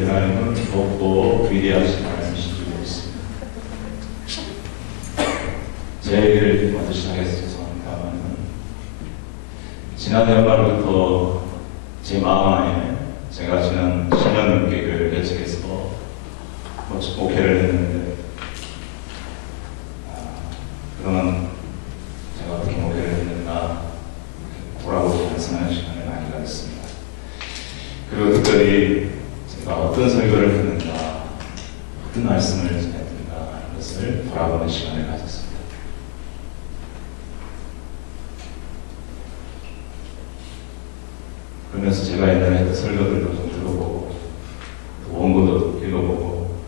우리 하나님은 더욱더 위대하신 하나님이신 줄 믿습니다. 제 얘기를 먼저 시작해서 죄송합니다만, 지난 연말부터 제 마음 안에 제가 지난 10년 넘게 교회를 개척해서 목회를 했는데, 그동안 제가 어떻게 목회를 했는가 돌아보고 반성하는 시간을 많이 가졌습니다. 그리고 특별히 제가 어떤 설교를 했는가, 어떤 말씀을 전했는가 하는 것을 돌아보는 시간을 가졌습니다. 그러면서 제가 옛날에 했던 설교들도 좀 들어보고, 또 원고도 읽어보고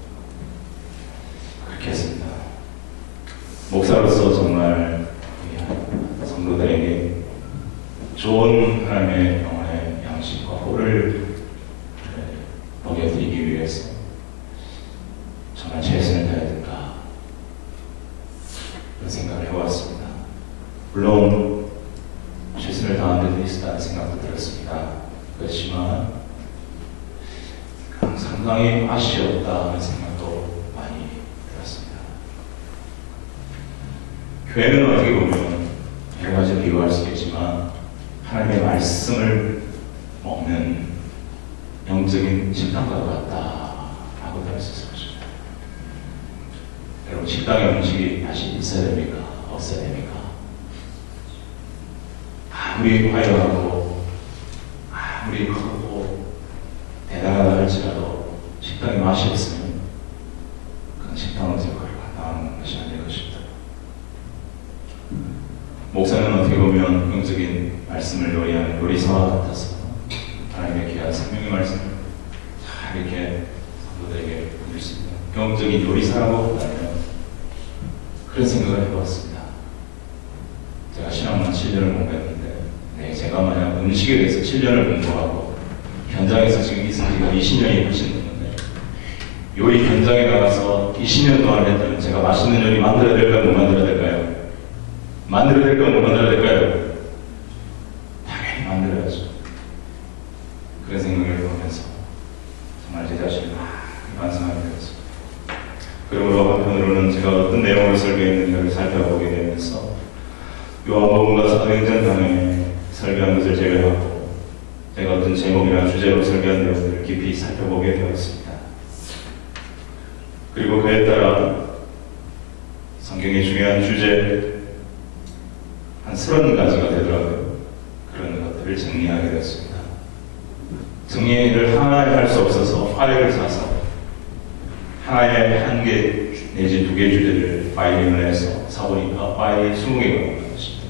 그렇게 했습니다. 목사로서 정말 성도들에게 좋은 하나님의 영혼의 양식과 호를 먹여드리기 위해서 정말 최선을 다해야 된다, 그런 생각을 해왔습니다. 물론 최선을 다하는 데도 있었다는 생각도 들었습니다. 그렇지만 상당히 아쉬웠다 하는 생각도 많이 들었습니다. 교회는 어떻게 보면 여러 가지로 비유할 수 있겠지만 하나님의 말씀을 먹는 영적인 식당과 같다라고 할 수 있을 것입니다. 여러분, 식당의 음식이 다시 있어야 됩니까? 없어야 됩니까? 아무리 화려하고 아무리 크고 대단하다 할지라도 식당에 맛이 없으면 그건 식당은 나오는 것이 아닐 것입니다. 목사는 어떻게 보면 영적인 말씀을 요리하는 요리사와 같아서 하나님의 귀한 생명의 말씀을 잘 이렇게 성도들에게 보낼 수 있는 영적인 요리사라고 한다면 그런 생각을 해봤습니다. 제가 신학만 7년을 공부했는데, 제가 만약 음식에 대해서 7년을 공부하고 현장에서 지금 있은 지가 20년이 훨씬 됐는데, 요리 현장에 나가서 20년 동안 했다면 제가 맛있는 요리 만들어야 될까요? 못 만들어야 될까요? 만들어야 될까요? 못 만들어야 될까요? 당연히 만들어야죠. 그런 생각을 해보면서 정말 제 자신을 많이 반성하게 되었습니다. 그러므로 한편으로는 제가 어떤 내용을 설교했는지를 살펴보게 되면서 요한복음과 사도행전강에 설교한 것을 제외하고 제가 어떤 제목이나 주제로 설교한 내용들을 깊이 살펴보게 되었습니다. 그리고 그에 따라 성경의 중요한 주제 한 30가지가 되더라고요. 그런 것들을 정리하게 되었습니다. 정리를 하나에 할 수 없어서 파일을 사서 하나에 한 개 내지 2개 주제를 파일링을 해서 사보니까 파일이 20개가 나온 것입니다.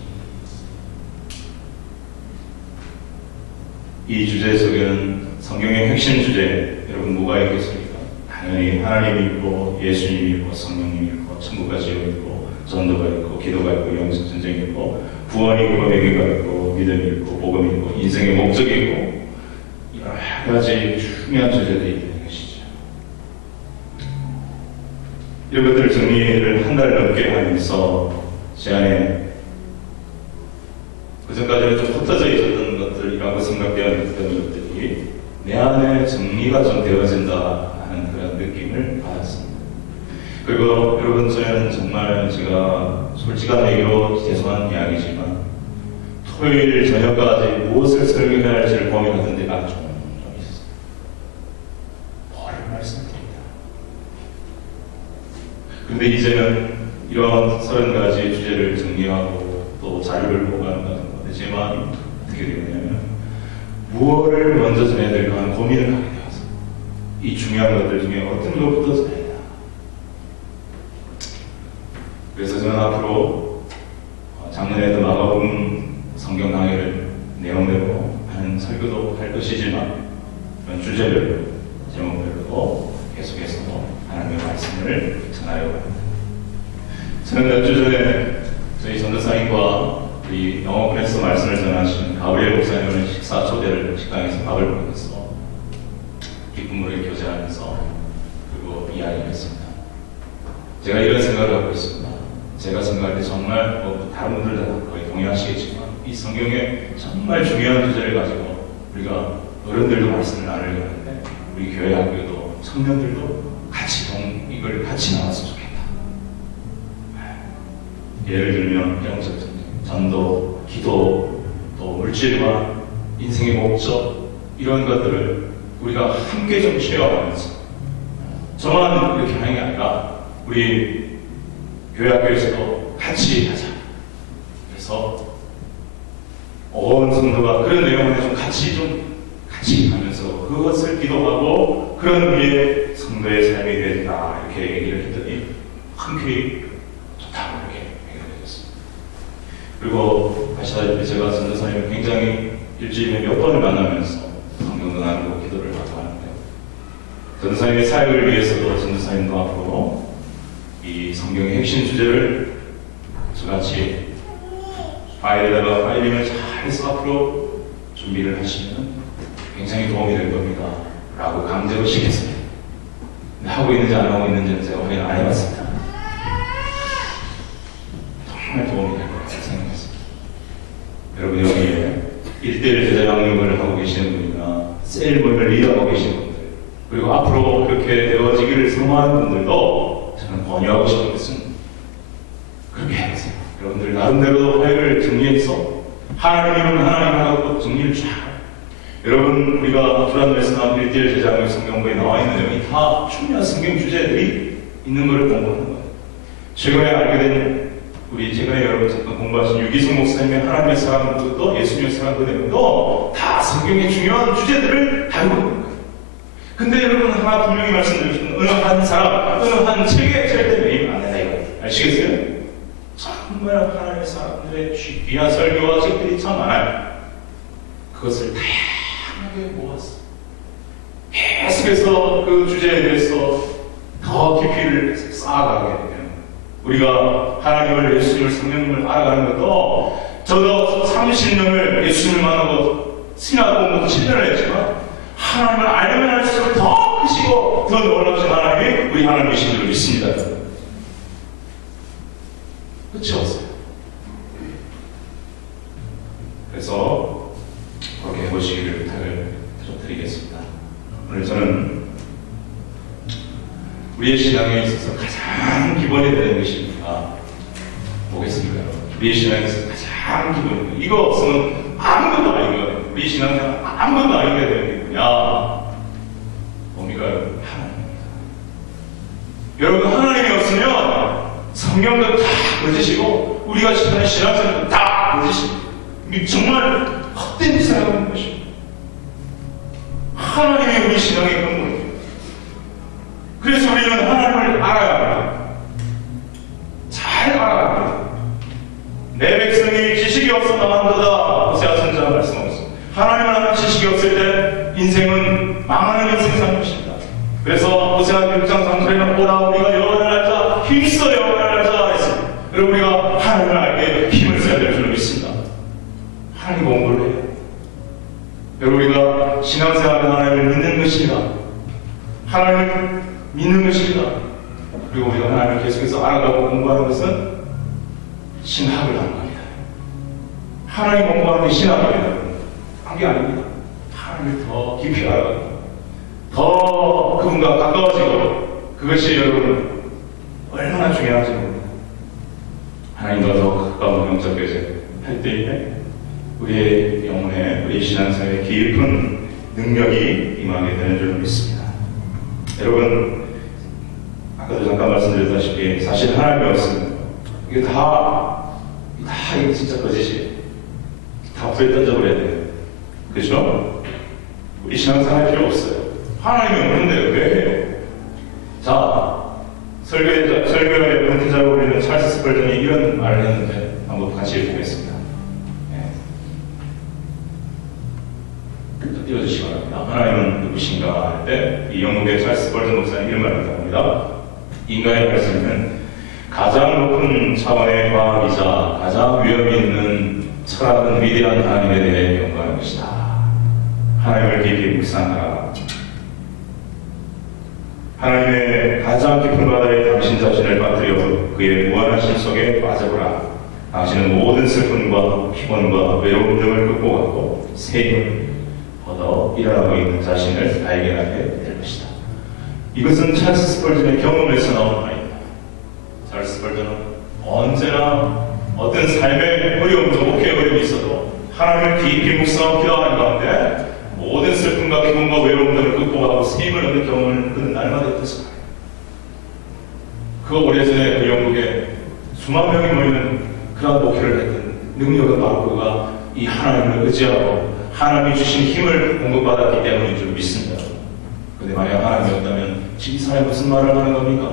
이 주제 속에는 성경의 핵심 주제, 여러분 뭐가 있겠습니까? 당연히 하나님이 있고 예수님이 있고 성령님이 있고 천국과 지옥이 있고 전도가 있고 기도가 있고 영적 전쟁이 있고 구원이 있고 회개가 있고 믿음이 있고 복음이 있고 인생의 목적이 있고 여러 가지 중요한 주제들이 있는 것이죠. 이런 것들을 정리를 한 달 넘게 하면서 제 안에 그전까지는 좀 흩어져 있었던 것들이라고 생각되었던 것들이 내 안에 정리가 좀 되어진다 하는 그런 느낌을 받았습니다. 그리고 여러분, 저는 정말 제가 솔직한 얘기로 죄송한 이야기지만 토요일 저녁까지 무엇을 설교해야 할지를 고민하던 데가 좀 있었어요. 뭐를 말씀드립니다. 근데 이제는 이런 30가지 주제를 정리하고 또 자료를 보관하는 건데 제 마음이 어떻게 되느냐면 무엇을 먼저 전해야 될까 하는 고민을 하게 되어서 이 중요한 것들 중에 어떤 것부터 전해야 되나. 그래서 저는 앞으로 작년에도 마가복음 성경 강의를 내용대로 하는 설교도 할 것이지만 그런 주제를 제목별로 계속해서 하나님의 말씀을 전하려고 합니다. 저는 몇 주 전에 저희 전도사님과 우리 영어 클래스 말씀을 전하신 가브리엘 목사님을 식사 초대를 식당에서 밥을 먹으면서 기쁨으로 교제하면서 그리고 이야기를 했습니다. 제가 이런 생각을 하고 있습니다. 제가 생각할 때 정말 다른 분들도 거의 동의하시겠지만 이 성경에 정말 중요한 주제를 가지고 우리가 어른들도 말씀을 나누려고 하는데 우리 교회 학교도 청년들도 이걸 같이 나왔으면 좋겠다. 예를 들면 영적 전도, 기도, 또 물질과 인생의 목적 이런 것들을 우리가 함께 좀 쉐어하면서 저만 이렇게 하는 게 아니라 우리 교회 학교에서도 같이 하자. 그래서 온 성도가 그런 내용을 좀 같이 하면서 그것을 기도하고 그런 위에 성도의 삶이 된다 이렇게 얘기를 했더니 흔쾌히 좋다고 이렇게 얘기를 해줬습니다. 그리고 아시다시피 제가 전도사님을 굉장히 일주일에 몇 번을 만나면서 성경도 나누고 기도를 하고 하는데 전도사님의 사역을 위해서도 전도사님도 앞으로 이 성경의 핵심 주제를 저같이 파일에다가 파일링을 잘해서 앞으로 준비를 하시면 굉장히 도움이 될 겁니다 라고 강제로 시켰습니다. 하고 있는지 안 하고 있는지는 제가 확인 안 해봤습니다. 정말 도움이 될 거라고 생각했습니다. 여러분 여기에 1대1 제자 양육을 하고 계시는 분이나 셀 모임을 리더하고 계시는 분들 그리고 앞으로 그렇게 되어지기를 소망하는 분들도 저는 권유하고 싶은 것은 그렇게 해보세요. 여러분들 나름대로 화약을 정리해서 하나님은 하나님하고 정리를 쫙 여러분 우리가 불안에서 나온 1대1 제자 양육 성경부에 나와 있는 내용이 다 중요한 성경 주제들이 있는 것을 공부하는 거예요. 최근에 알게 된 최근에 여러분 잠깐 공부하신 유기성 목사님의 하나님의 사랑 그것도 예수님의 사랑 그 내용도 다 성경의 중요한 주제들을 다루고 있는 거예요. 근데 여러분 하나 분명히 말씀드리면 어느 한 사람, 어느 한 책에 절대 매이면 안 된다 이거 아시겠어요? 정말 하나님의 사람들의 귀한 설교와 책들이 참 많아요. 그것을 다양하게 모았어. 계속해서 그 주제에 대해서 더 깊이를 쌓아가게 되면 우리가 하나님을 예수님을 성령님을 알아가는 것도 저도 30년을 예수님을 만나고 신학 공부 7년을 했지만 하나님을 알면 알수록 더 크시고 더 놀라우신 하나님이 우리 하나님이신 줄 믿습니다. 끝이 없어요. 그래서 그렇게 해보시기를 부탁을 드리겠습니다. 오늘 저는 우리의 신앙에 있어서 가장 기본이 되는 것이 보겠습니다. 우리의 신앙에 있어서 가장 기본이 이거 없으면 아무것도 아닌 거예요. 우리 신앙생활 아무것도 아니게 되는 게 뭐냐? 뭡니까? 하나님입니다. 여러분 하나님이 없으면 성경도 다 거짓이고 우리가 하는 신앙생활도 다 거짓입니다. 정말 헛된 짓을 하고 있는 것입니다. 하나님이 우리 신앙의 근본입니다. 그래서 우리는 하나님을 알아야 합니다. 잘 알아야 합니다. 내 백성이 지식이 없어 망한도다. 호세아 선지자 말씀하고 있습니다. 하나님을 아는 지식이 없을 때 인생은 망하는 인생 사는 것입니다. 그래서 호세아 6장 3절에는 오라 우리가 여호와를 알자 힘써 여호와를 알자 했습니다. 그리고 우리가 하나님을 알게 힘을 써야 될 줄 믿습니다. 하나님 공부를 해요. 여러분 우리가 신앙생활에 하나님을 믿는 것입니다. 하나님을 믿는 것입니다. 그리고 우리가 하나님을 계속해서 알아가고 공부하는 것은 신학을 하는 겁니다. 하나님 공부하는 게 신학입니다. 한 게 아닙니다. 하나님을 더 깊이 알아가고 더 그분과 가까워지고 그것이 여러분 얼마나 중요한지 모릅니다. 하나님과 더 가까운 영적 교제 할 때에 우리의 영혼에 우리 신앙생활에 깊은 능력이 임하게 되는 줄 믿습니다. 여러분 아까도 잠깐 말씀드렸다시피 사실 하나님이 없으면 이게 다 이게 진짜 거짓이에요. 다 불에 던져버려야 돼요. 그렇죠? 우리 신앙생활 필요 없어요. 하나님이 없는데 왜 해요? 자, 설교의 본태자로 불리는 찰스 스펄전이 이런 말을 했는데 한번 같이 읽어보겠습니다. 띄워주시기 바랍니다. 하나님은 누구신가 할 때 이 영국의 찰스 스펄전 목사님 이런 말을 합니다. 인간의 발전은 가장 높은 차원의 과학이자 가장 위험이 있는 철학은 위대한 하나님에 대해 연구하는 것이다. 하나님을 깊이 묵상하라. 하나님의 가장 깊은 바다에 당신 자신을 빠뜨려 그의 무한하심 속에 빠져보라. 당신은 모든 슬픔과 피곤과 외로움 등을 극복하고 새 힘을 얻어 일어나고 있는 자신을 발견하게 될 것이다. 이것은 찰스 스펄전의 경험에서 나온 말입니다. 찰스 스펄전은 언제나 어떤 삶의 어려움도 목회의 어려움이 있어도 하나님을 깊이 묵상하고 기도하는 가운데 모든 슬픔과 기쁨과 외로움들을 극복하고 세임을 얻는 경험을 그는 날마다 했었어요. 그 오래전에 그 영국에 수만 명이 모이는 그런 목회를 했던 능력은 바로 그가 이 하나님을 의지하고 하나님이 주신 힘을 공급받았기 때문인 줄 믿습니다. 그런데 만약 하나님이 없다면 이 사람이 무슨 말을 하는 겁니까?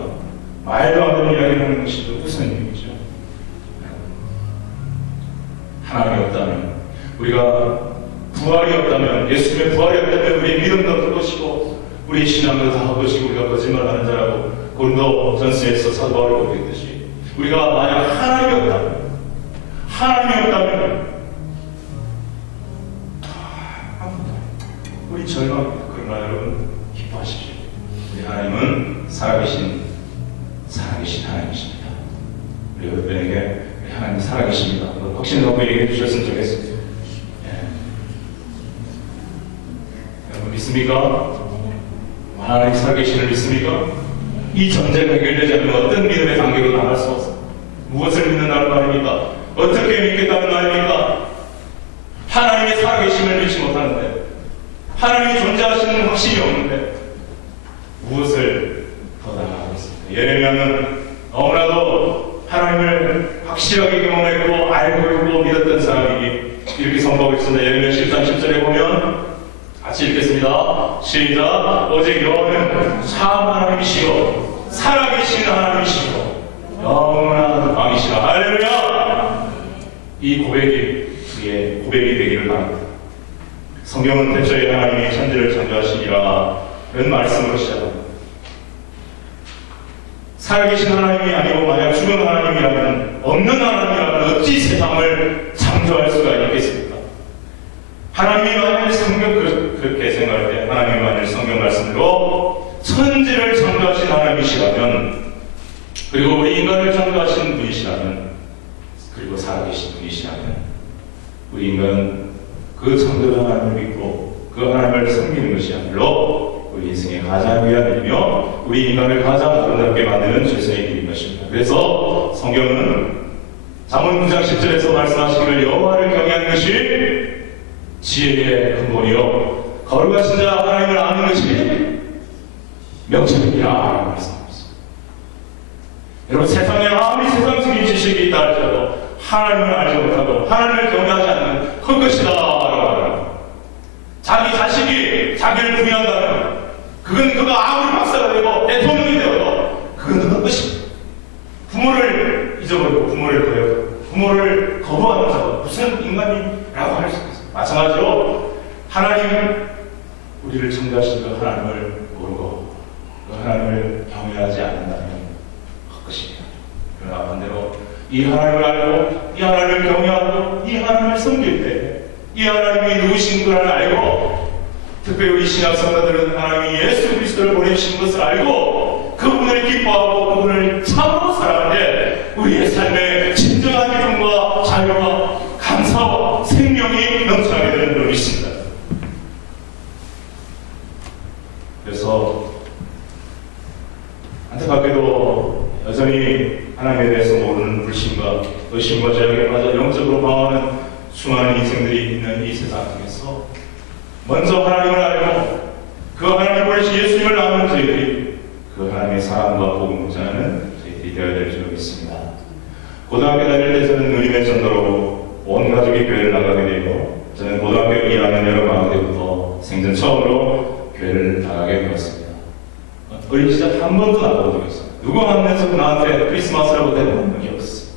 말도 안 되는 이야기를 하는 것이 무슨 의미죠? 하나님이 없다면, 우리가 부활이 없다면, 예수님의 부활이 없다면 우리의 믿음도 없을 것이고 우리의 신앙도 다 것이고 우리가 거짓말하는 자라고 고린도 전서에서 사도 바울이 고백했듯이 우리가 만약 하나님이 없다면 우리 절망입니다. 그러나 여러분 기뻐하십시오. 우리 하나님은 살아계신 하나님이십니다. 우리 여러분에게 하나님 살아계십니다. 확신을 갖고 얘기해 주셨으면 좋겠습니다. 여러분 믿습니까? 하나님 살아계신을 믿습니까? 이 전제가 해결되지 않으면 어떤 믿음의 단계로 나갈 수 없어. 무엇을 믿는다는 말입니까? 어떻게 믿겠다는 말입니까? 하나님의 살아계심을 믿지 못하는데, 하나님이 존재하시는 확신이 없는데 무엇을 더 나아가고 있습니까? 예레미야는 너무나도 하나님을 확실하게 경험했고 알고 있고 믿었던 사람이 이렇게 선포하고 있습니다. 예레미야 10장 10절에 보면 같이 읽겠습니다. 시작. 오직 여호와는 참 하나님이시요 살아계신 하나님이시요 영원한 왕이시라. 할렐루야. 이 고백이 우리의 고백이 되기를 바랍니다. 성경은 태초에 하나님이 천지를 창조하시니라 이런 말씀으로 시작합니다. 살아계신 하나님이 아니고 만약 죽은 하나님이라면, 없는 하나님이라면 어찌 세상을 창조할 수가 있겠습니까? 하나님이 만일 성경 그렇게 생각할 때 하나님이 만일 성경 말씀으로 천지를 창조하신 하나님이시라면, 그리고 우리 인간을 창조하신 분이시라면, 그리고 살아계신 분이시라면 우리 인간은 그 창조자 하나님을 믿고 그 하나님을 섬기는 것이야말로 우리 인생의 가장 위한 일이며 우리 인간을 가장 아름답게 만드는 최선의 길인 것입니다. 그래서 성경은 잠언 9장 10절에서 말씀하시기를 여호와를 경외하는 것이 지혜의 근본이요 거룩하신 자 하나님을 아는 것이 명철이라 말씀합니다. 여러분 세상에 아무리 세상적인 지식이 있다 할지라도 하나님을 알지 못하고 하나님을 경외하지 않는 헛것이다. 자기 자식이 자기를 부인한다면 그건 그가 아무리 박사가 되고 대통령이 되어도 그건 헛것입니다. 부모를 잊어버리고 부모를 버리고 부모를 거부하는 자가 무슨 인간이라고 할 수 있습니다. 마찬가지로 하나님 우리를 창조하신 그 하나님을 모르고 그 하나님을 경외하지 않는다면 헛것입니다. 그러나 반대로 이 하나님을 알고 이 하나님을 경외하고 이 하나님을 섬길 때 이 하나님이 누구신 걸 알고, 특별히 우리 신약 성도들은 하나님이 예수 그리스도를 보내주신 것을 알고 그분을 기뻐하고 그분을 참으로 사랑할 때 우리의 삶에 진정한 기쁨과 자유와 감사와 생명이 넘쳐나게 되는 줄 믿습니다. 그래서 안타깝게도 여전히 하나님에 대해서 모르는 불신과 의심과 죄악에 빠져 영적으로 방황하는 수많은 인생들이 있는 이 세상 중에서 먼저 하나님을 알고 그 하나님 보내신 예수님을 아는 저희들이 그 하나님의 사랑과 복음을 전하는 저희들이 되어야 될 줄 믿습니다. 고등학교 다닐 때 저는 누님의 전도로 온 가족이 교회를 나가게 되고 저는 고등학교 2학년 여름 방학 때부터 생전 처음으로 교회를 나가게 되었습니다. 어린 시절 한 번도 나가본 적이 없어요. 누구 만나서 나한테 크리스마스라고 대답한 적이 없었어요.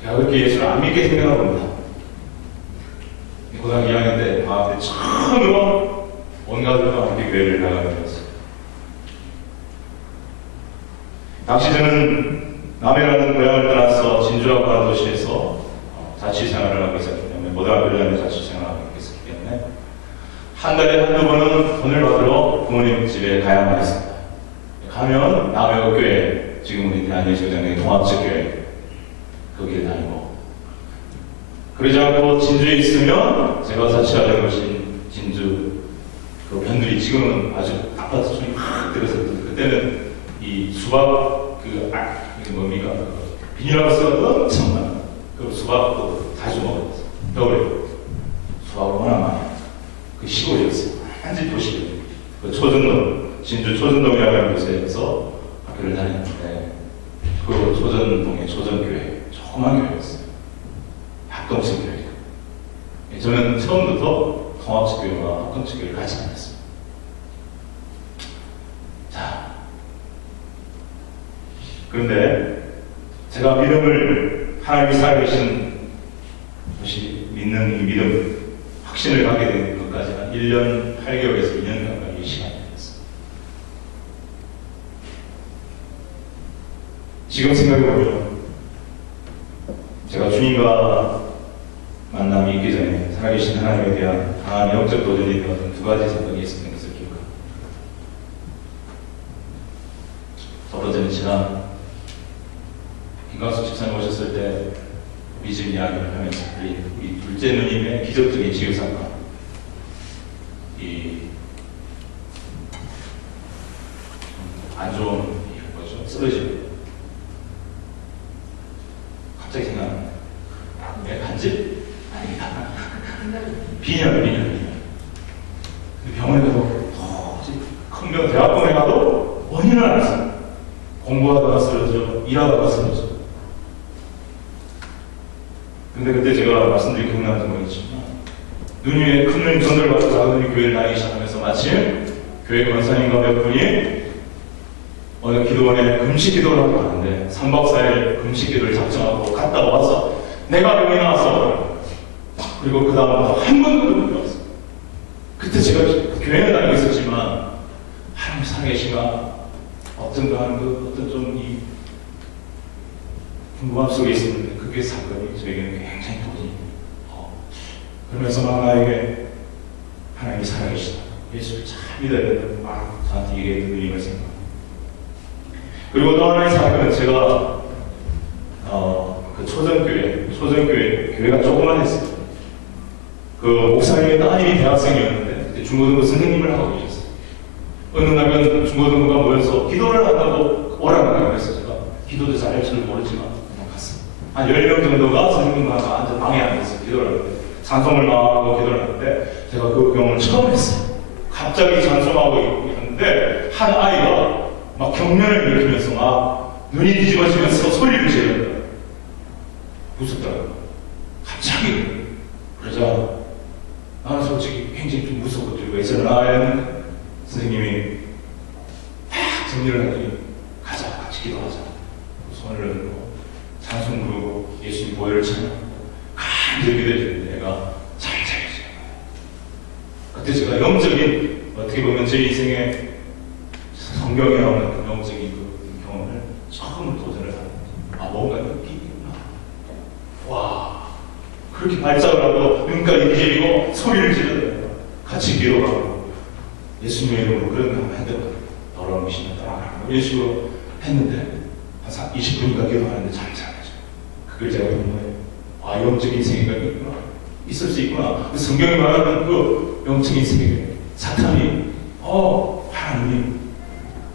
제가 그렇게 예수를 안 믿게 생각나 봅니다. 고등학교 2학년 때 방학 때 처음으로 온 가족과 함께 교회를 나가게 되었어요. 당시 저는 남해라는 고향을 떠나서 진주하고 하는 도시에서 자취생활을 하고 있었기 때문에 고등학교를 다니며 자취생활을 하고 있었기 때문에 한 달에 한두 번은 돈을 받으러 부모님 집에 가야만 했습니다. 가면 남해교회, 지금 우리 대한예수장의 통합적 교회 거기를 다니고, 그러지 않고 진주에 있으면 제가 자취하던 곳인 진주 지금은 아주 아파트 촌이 확 들어서 그때는 이 수박 이게 뭡니까? 비닐하우스가 엄청 많아. 그 수박도 자주 먹었어. 겨울에 수박을 워낙 많이. 그 시골이었어요. 완전 도시예요. 그 초전동, 진주 초전동이라고 하는 곳에서 학교를 다녔는데 그 초전동의 초전교회, 조그만 교회였어요. 합동식 교회. 저는 처음부터 통합식 교회와 합동식 교회를 같이 다녔습니다. 자, 그런데 제가 믿음을, 하나님이 살아계신 것이 믿는 이 믿음, 확신을 갖게 된 것까지 한 1년 8개월에서 2년 가까이 시간이 걸렸습니다. 지금 생각해보면 제가 주님과 만남이 있기 전에 살아계신 하나님에 대한 강한 영적 도전이 되었던 두 가지 사건이 있었던 것을 기억합니다. 첫 번째는 지난 김광수 집사님 오셨을 때 믿음 이야기를 하면서 우리 둘째 누님의 기적적인 치유사건, 안 좋은 거죠. 쓰러지고 갑자기 생각나는데 왜 간질? 아니다. 빈혈. 병원에 가도 큰 병, 대학병원에 가도 원인을 안 했어요. 공부하다가 쓰러져, 일하다가 쓰러져. 근데 그때 제가 말씀드린 기억나는 건 있지만 누님의 큰 누님 전도를 받고 작은 누님 교회를 다니기 시작하면서 마침 교회 권사님과 몇 분이 어느 기도원에 금식 기도를 하고 가는데 3박 4일 금식 기도를 작정하고 갔다 와서 내가 병이 나왔어. 그리고 그 다음부터 한 번도 못 배웠어요. 그때 제가 교회에 다니고 있었지만 하나님 살아계신가 어떤 좀 이 궁금함 속에 있었는데 그게 사건이 저에게는 굉장히 도전이 그러면서 막 나에게 하나님이 살아계시다, 예수를 잘 믿어야 된다고 막 저한테 얘기했던 누님을 생각합니다. 그리고 또 하나의 사건은 제가 그 초전교회가 조그만했어요. 그 목사님의 따님이 대학생이었는데 그때 중고등부 선생님을 하고 계셨어요. 어느 날은 중고등부가 모여서 기도를 한다고 오라고 해서 제가 기도도 잘할 줄 모르지만 그냥 갔어요. 한 10명 정도가 선생님과 앉아 방에 앉아서 기도를 하는데 찬송을 막 하고 기도를 하는데 제가 그 경험을 처음 했어요. 갑자기 찬송하고 있는데 한 아이가 막 경련을 일으키면서 막 눈이 뒤집어지면서 소리를 지르는 거예요. 무섭더라고요. 갑자기. 그러자 나는 솔직히 굉장히 좀 무섭거든요. 왜 저러나 선생님이 딱 정리를 하더니 가자, 같이 기도하자. 손을 들고 찬송 부르고 예수님 보혈을 찬양하고 간절히 기도해 주는데 내가 잘 잘해줘요. 그때 제가 영적인, 어떻게 보면 제 인생에 성경에 나오는 그 영적인 그 경험을 처음으로 도전을 하는 뭔가 느끼구나. 와, 그렇게 발작을 하고 눈까지 비리고 소리를 지르더라고요. 같이 기도하고 예수님의 이름으로 그런 거 한번 해도 너랑 미신을 따라가고 이런 식으로 했는데 한 20분인가 기도하는데 잘 잘하죠. 그걸 제가 본 거예요. 영적인 세계가 있구나, 있을 수 있구나. 성경이 말하는 그 영적인 세계, 사탄이 하나님이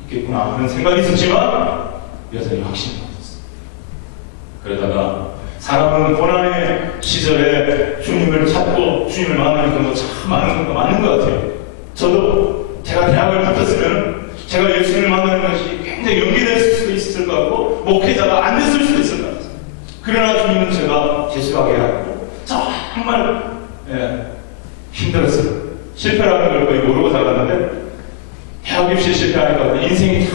있겠구나 하는 생각이 있었지만 여전히 확신이 없었어요. 그러다가 사람은 고난의 시절에 주님을 찾고 주님을 만나는 경우가 참 많은 것 같아요. 저도 제가 대학을 붙었으면 제가 예수님을 만나는 것이 굉장히 연기될 수도 있을 것 같고 목회자가 안 됐을 수도 있을 것 같아요. 그러나 주님은 제가 재수하게 하고 정말 힘들었어요. 실패라는 걸 거의 모르고 살았는데 대학 입시 실패하니까 인생이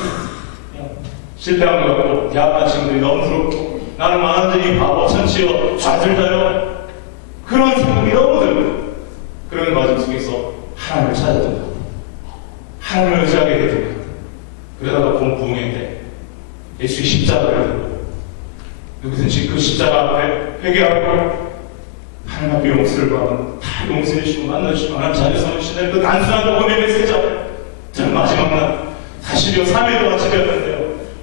실패한 것 같고 대학 간 친구들이 너무 부럽고 나는 완전히 바보 천치여 좌절자여 그런 생각이 너무 들고요. 그런 과정 속에서 하나님을 찾았던 것 같아요. 하나님을 의지하게 되던 것 같아요. 그러다가 공부응회 때 예수의 십자가를 들고 누구든지 그 십자가 앞에 회개하고 하나님 앞에 용서를 받으면 다 용서해 주시고 만나주시고 하나님 자녀 삼으시는 그 단순한 복음의 메시지 앞에 저는 마지막 날 40여 3일 동안 집회했는데요.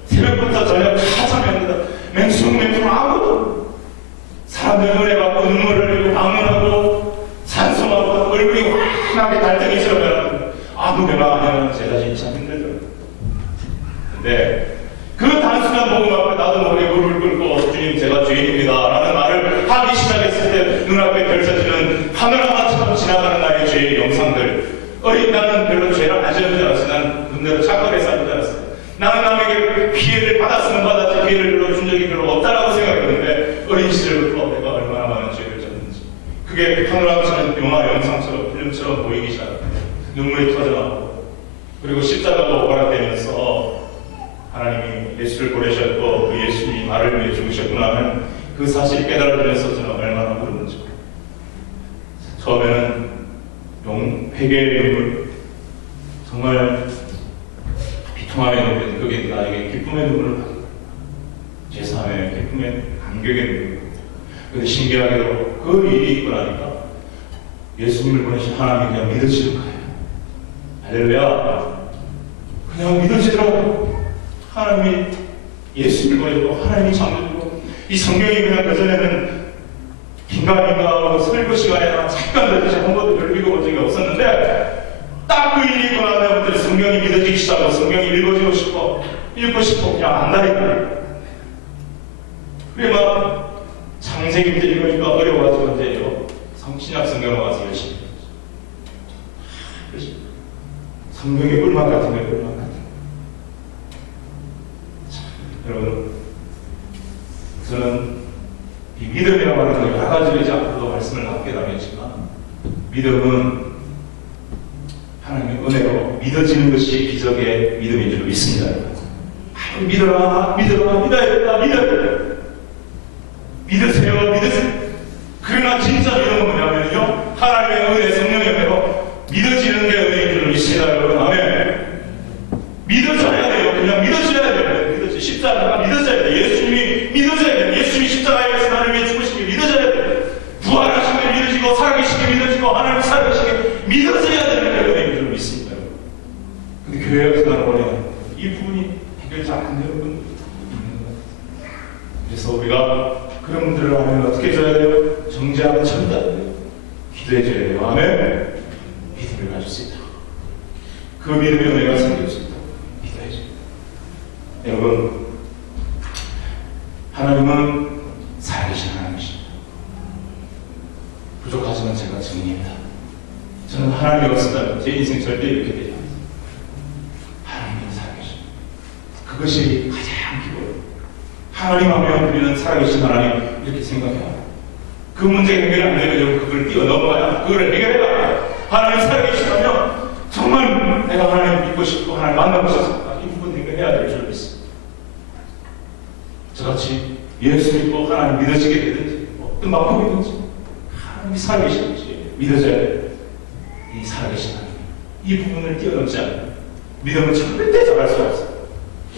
새벽부터 저녁 다 참여합니다. 맹충 아무도 사람들 눈에 받고 눈물을 흘리고 방문하고 찬송하고 얼굴이 환하게 달덩이처럼 변합니다. 아무데나 하면 제 자신이 참 힘들더라고요. 근데 그 단순한 복음 앞에 나도 모르게 무릎을 꿇고 주님 제가 죄인입니다 라는 말을 하기 시작했을 때 눈앞에 펼쳐지는 하늘하나처럼 지나가는 나의 죄의 영상들, 나는 별로 죄를 안 지은 줄 알았어요. 나는 분대로 착하게 사는 줄 알았어요. 나는 남에게 피해를 받았으면 받았지 피해를 별로 준 적이 별로 없다라고 생각했는데 어린 시절부터 내가 얼마나 많은 죄를 졌는지 그게 하늘하나처럼 영화 영상처럼 필름처럼 보이기 시작합니다. 눈물이 터져나오고 그리고 십자가가 오가락되면서 하나님이 예수를 보내셨고 그 예수님이 나를 위해 죽으셨구나 하는 그 사실이 깨달아지면서 저는 얼마나 울었는지. 처음에는 회개의 눈물, 정말 비통함의 눈물, 그게 나에게 기쁨의 눈물을 받았다. 제3의 기쁨의 감격의 눈물. 그런데 신기하게도 그 일이 있고 나니까 예수님을 보내신 하나님이 그냥 믿어지는 거예요. 할렐루야. 그냥 믿어지더라고요. 하나님이 예수를 보내주고 하나님이 창조주고 이 성경이 그냥 그전에는 긴가민가 설교 시간에 잠깐 듣듯이 한 번도 별로 읽어본 적이 없었는데 딱 그 일이 있고 난 다음부터 성경이 믿어지기 시작하고 성경이 읽어지고 싶고 읽고 싶고 그냥 안달이다. 그게 막 창세기부터 읽으니까 어려워가지고 이제 신약 성경으로 가서 열심히 성경의 꿀맛 같은 거예요. 꿀맛 같은 거. 여러분, 저는 이 믿음이라고 하는 거 여러 가지로 이제 앞으로도 말씀을 나누게 나누겠지만 믿음은 하나님의 은혜로 믿어지는 것이 기적의 믿음인 줄 믿습니다. 믿어라, 믿어라, 믿어야 된다, 믿어야 된다. 믿으세요, 믿으세요. 그러나 진짜 믿음은 뭐냐면요, 하나님의 은혜, 성령의 은혜로 믿어지는 게 은혜인 줄 믿습니다, 여러분. 아멘. 믿어져야 돼요. 그냥 믿어져야 돼요. 믿어져. 십자가가 믿어져야 돼요. 예수님이 믿어져야 돼요. 예수님이 십자가에서 나를 위해 죽으신 게 믿어져야 돼요. 부활하신 게 믿어지고 살아계신 게 믿어지고 하나님 살아계신 게 믿어져야 되는 게 은혜인 줄 믿습니다. 근데 교회에서 나는 뭐냐, 이 부분이 해결 잘 안 되는 분들이 있는 거예요. 그래서 우리가 그런 분들을 하면 어떻게 해줘야 돼요? 정죄하면 절대 안 돼요. 기도해줘야 돼요. 아멘. 믿음을 가질 수 있다. 그 믿음의 은혜가 생길 수 있다. 기도해줘야 돼요. 여러분, 하나님은 살아계신 하나님이십니다. 부족하지만 제가 증인입니다. 저는 하나님이 없었다면 제 인생 절대 이렇게 되지 않습니다. 하나님은 살아계십니다. 그것이 가장 기본입니다. 하나님 하면 우리는 살아계신 하나님 이렇게 생각해요. 그 문제 해결이 안 되면 그걸 뛰어넘어야 그걸 해결해야 하나님 살아계시다면 정말 내가 하나님 믿고 싶고 하나님 만나고 싶다. 이 부분 해결해야 될 줄 믿습니다. 저같이 예수 믿고 하나님 믿어지게 되든지 어떤 방법이든지 하나님이 살아계시는지 믿어져야 돼요. 이 살아계신 하나님 이 부분을 뛰어넘지 않으면 믿음은 절대 잘할 수 없어요.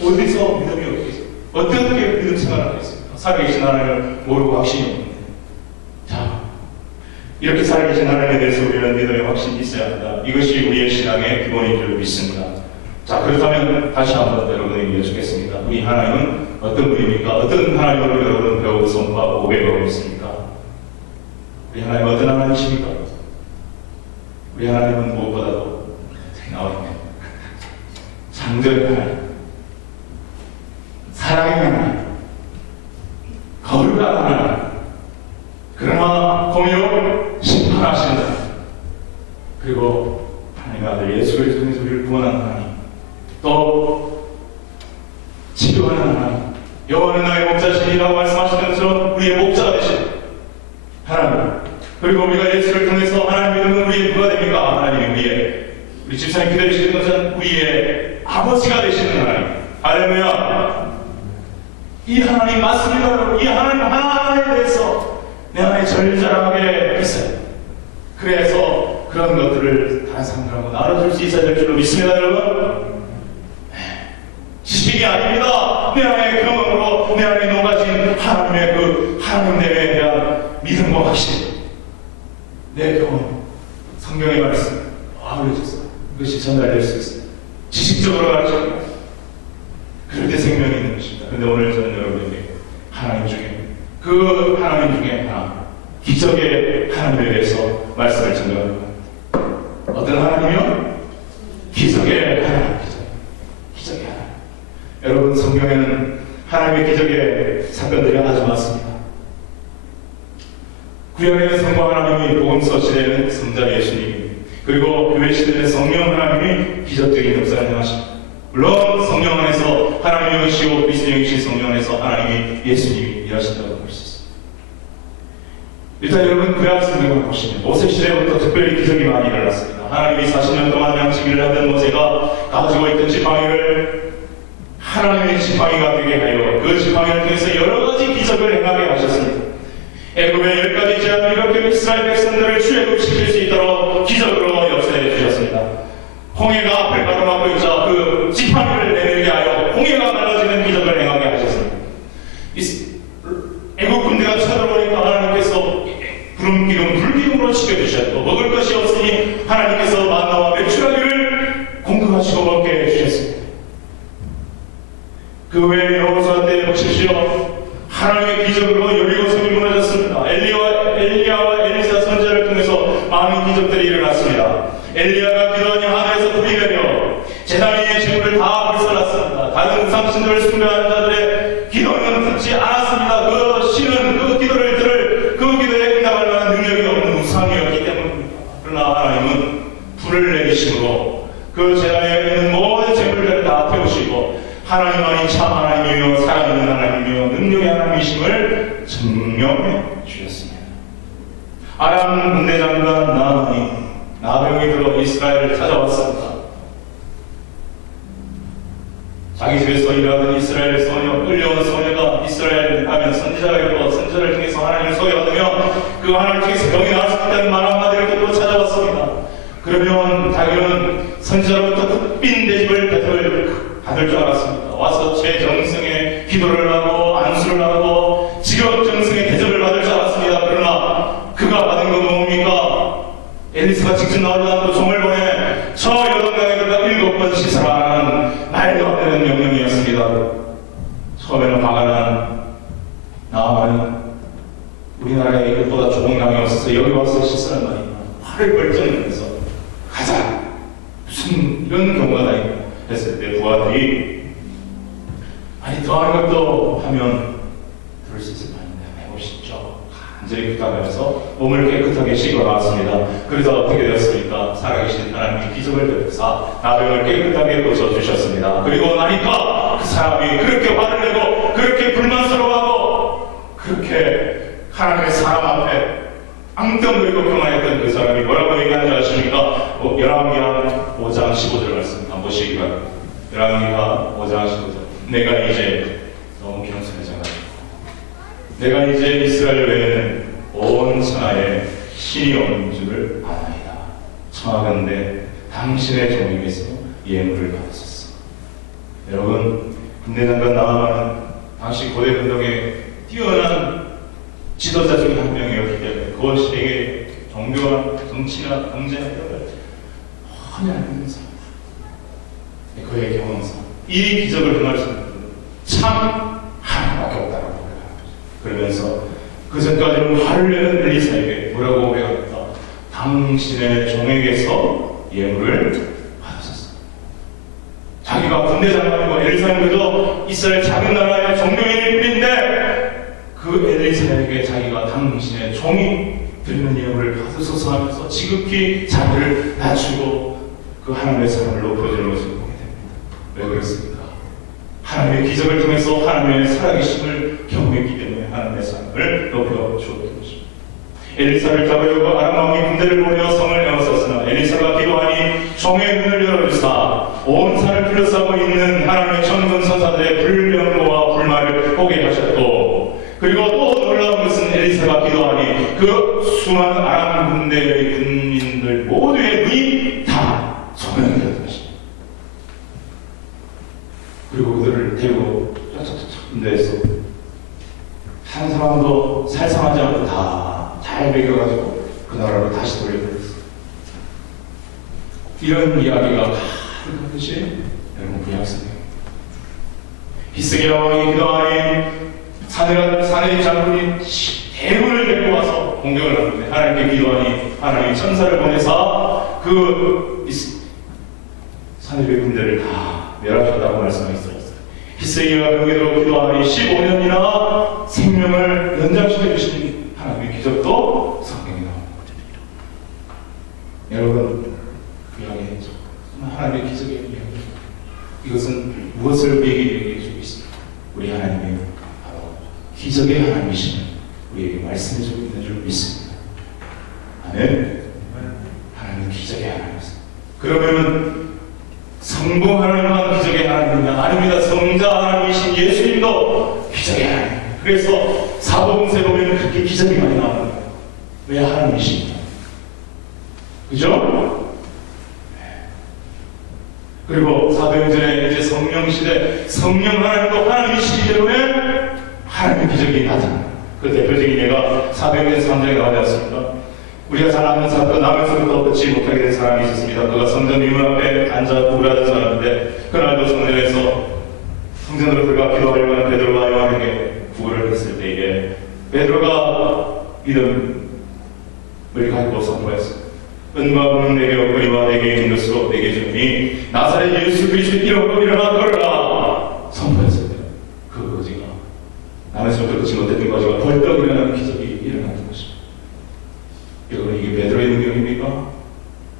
어디서 믿음이 없겠어요? 어떻게 믿음 생활을 하겠습니까? 살아계신 하나님을 모르고 확신이 없는데. 자, 이렇게 살아계신 하나님에 대해서 우리는 믿음의 확신이 있어야 한다. 이것이 우리의 신앙의 기본인 줄 믿습니다. 자, 그렇다면 다시 한번 여러분에게 여쭙겠습니다. 우리 하나님은 어떤 분입니까? 어떤 하나님으로 여러분 배우고 선포하고 고백하고 있습니까? 우리 하나님은 어떤 하나님이십니까? 우리 하나님은 무엇보다도 나와있네. 창조의 하나님, 사랑의 하나님, 거룩한 하나님, 그러나 공의로 심판하시는 하나님, 그리고 하나님의 아들 예수 그리스도를 통해서 우리를 구원하는 하나님, 또 치료하는 하나님, 여호와는 나의 목자시니라고 말씀하시는 것처럼 우리의 목자가 되신 하나님, 그리고 우리가 예수를 통해서 하나님 믿으면 우리의 누가 됩니까? 하나님이 우리 집사님 기도해 주시는 것은 우리의 아버지가 되시는 하나님. 할렐루야. 이 하나님 맞습니다. 이 하나님 하나에 대해서 내 안에 절절하게 했어요. 그래서 그런 것들을 다른 사람들하고 나눠줄 수 있어야 될 줄로 믿습니다, 여러분. 지식이 아닙니다. 내 안에 경험으로 내 안에 녹아진 하나님의 그 하나님 내외에 대한 믿음과 확신, 내 경험, 성경의 말씀, 그러셨어요. 그것이 전달될 수 있어요. 지식적으로 가르쳐줍니다. 그럴 때 생명이 있는 것입니다. 그런데 오늘 저는 여러분에게 하나님 중에 그 하나님 중에 하나, 기적의 하나님에 대해서 말씀을 전달합니다. 어떤 하나님이요? 기적의 하나님, 기적의 하나님. 여러분, 성경에는 하나님의 기적의 사건들이 아주 많습니다. 구약의 성부 하나님이 복음서 시대에는 성자 예수님, 그리고 교회 시대의 성령 하나님이 기적적인 역사를 행하십니다. 물론 성령 안에서 하나님이 오시고 그리스도 영이신 성령 안에서 하나님이 예수님이 일하신다고 볼 수 있습니다. 일단 여러분 구약 성경을 보시면 모세 시대부터 특별히 기적이 많이 일어났습니다. 하나님이 40년 동안 양식을 하던 모세가 가지고 있던 지팡이를 하나님의 지팡이가 되게 하여 그 지팡이를 통해서 여러 가지 기적을 행하게 하셨습니다. 애굽의 10가지 재앙을 이렇게 이스라엘 백성들을 출애굽시킬 수 있도록 기적으로 역사해 주셨습니다. 홍해가 앞을 가로막고 있자 그 지팡이를 내밀게 하여 홍해가 갈라지는 기적을 행하게 하셨습니다. 애국 군대가 쳐들어오니까 하나님께서 구름기름, 불기름으로 지켜주셨고 먹을 것이 없으니 하나님께서 만나와 메추라기를 공급하시고 먹게 해주셨습니다. 그 외에 여호수아 때 보십시오. 하나님의 기적으로 여리고성이 무너졌습니다. 엘리야와 엘리사 선지자를 통해서 많은 기적들이 일어났습니다. 엘리야가 기도하니 하늘에서 불이 내려 제단 위의 재물을 다 불살랐습니다. 다른 우상신들을 숭배하는 자들의 기도는 듣지 않았습니다. 그 신은 그 기도를 들을 그 기도에 응답할 만한 능력이 없는 우상이었기 때문입니다. 그러나 하나님은 불을 내리심으로 그 제단에 있는 모든 재물들을 다 태우시고 하나님만이 참 하나님이며 살아있는 하나님이며 능력의 하나님이심을 증명해 주셨습니다. 아람 군대장관 나아만이 나병이 들어 이스라엘을 찾아왔습니다. 자기 집에서 일하던 이스라엘 소녀, 끌려온 소녀가 이스라엘 가면 선지자가 있고 선지자를 통해서 하나님을 소개받으며 그 하나님을 통해서 병이 나을 수 있다는 말 한마디를 듣고 찾아왔습니다. 그러면 자기는 선지자로부터 흑빈 대접을 받을 줄 알았습니다. 와서 최정성의 기도를 하고 안수를 하고 지극정성의 대접을 받을 줄 알았습니다. 그러나 그가 받은 건 뭡니까? 엘리사가 직접 나오지 않고 종을 보내 저 요단강에 들어가 7번 씻으라는 말도 안 되는 명령이었습니다. 처음에는 화가 난 나아만은 우리나라에 이것보다 좋은 강이 없어서 여기 와서 씻으란 말이야. 화를 벌쩍내면서 가자! 무슨 이런 경우가 다 있고 했을 때 부하들이 아니 더하는 것도 하면 그럴 수 있을 만한데 해보시죠. 간절히 부탁하면서 몸을 깨끗하게 씻고 나왔습니다. 그래서 어떻게 되었습니까? 살아계신 하나님이 기적을 베푸사 나병을 깨끗하게 고쳐주셨습니다. 그리고 나니까 그 사람이 그렇게 화를 내고 그렇게 불만스러워하고 그렇게 하나님의 사람 앞에 앙병거리고 그만했던 그 사람이 뭐라고 얘기하는지 아십니까? 열왕기하 5장 15절 말씀 한번 보시기 바랍니다. 열왕기하 5장 15절. 내가 이제 너무 겸손해져가지고 내가 이제 이스라엘 외에는 온 천하에 신이 없는 줄을 아나이다. 청하건대 당신의 종에게서 예물을 받았었어. 여러분, 군대장관 나아만은 당시 고대 운동에 뛰어난 지도자 중 한 명이었기 때문에 그것이 되게 종교와 정치나 경제나 이런 걸 전혀 알고 있는 사람. 그의 경험상 이 기적을 행할 수 있는 분은 참 하나밖에 없다고 고백합니다. 그러면서 그 전까지는 화를 내는 엘리사에게 뭐라고 고백합니다. 당신의 종에게서 예물을 받았었어. 자기가 군대장관이고 엘리사는 그저 이스라엘 작은 나라의 종교인일 뿐인데 그 엘리사에게 자기가 당신의 종이 드리는 예물을 받으소서 하면서 지극히 자기를 낮추고 그 하나님의 사랑을 높여주는 것을 보게 됩니다. 왜 그렇습니까? 하나님의 기적을 통해서 하나님의 살아계심을 경험했기 때문에 하나님의 사랑을 높여주었던 것입니다. 엘리사를 잡으려고 아람 왕이 군대를 보내어 성을 에워쌌으나 엘리사가 기도하니 종의 눈을 열어주사 온 산을 둘러싸고 있는 하나님의 천군 천사들의 불명모와 불말을 보게 하셨고 그리고 또 놀라운 것은 엘리사가 기도하니 그 수많은 아람 군대의 군민들 모두의 눈이 다 소명이 되었던 것입니다. 그리고 그들을 데리고 쫙쫙쫙 군대에서 한 사람도 살상하지 않고 다 잘 먹여가지고 그 나라로 다시 돌려버렸어요. 이런 이야기가 가득한 것이 여러분 구약성경. 히스기야 왕이 기도하니 사내립 장군이 대군을 데리고 와서 공격을 하는데 하나님께 기도하니 하나님이 천사를 보내사 그 산후조리 군대를 다 멸하셨다고 말씀하고 있어요. 히스기야가 병으로 기도하니 15년이나 생명을 연장시켜 주신 하나님의 기적도 성경에 나옵니다. 여러분, 그 이야기에 하나님의 기적의 이야기, 이것은 무엇을 우리에게 얘기해 주고 있습니다. 우리 하나님의 바로 기적의 하나님이시면 우리에게 말씀해 주고 있는 줄 믿습니다. 아멘. 하나님은 기적의 하나님이십니다. 그러면은 성부 하나님만 기적의 하나님이냐? 아닙니다. 성자 하나님이신 예수님도 기적의 하나님. 그래서 사복음서에 보면 그렇게 기적이 많이 나오는 거예요. 왜 하나님이십니까? 그죠? 그리고 사도행전에 이제 성령 시대, 성령 하나님도 하나님이시기 때문에 하나님의 기적이 나타납니다. 그 대표적인 예가 사도행전 3장에 나오지 않습니까? 우리가 잘 아는 사건, 나면서부터 얻지 못하게 된 사람이 있었습니다. 그가 성전 미문 앞에 앉아 우울하던 사람인데, 그날도 성전에서 성전으로 들어가 기도하려고 하는 베드로가 요한에게 구걸을 했을 때에 베드로가 믿음을 가지고 선포했습니다. 은과 금은 내게 없거니와 내게 있는 것으로 내게 주니 나사렛 예수 그리스도의 이름으로 일어나 걸어라 선포했습니다. 그 거지가 나면서부터 그치 못했던 거지가 벌떡 일어나는 기적이 일어났던 것입니다. 여러분, 이게 베드로의 능력입니까?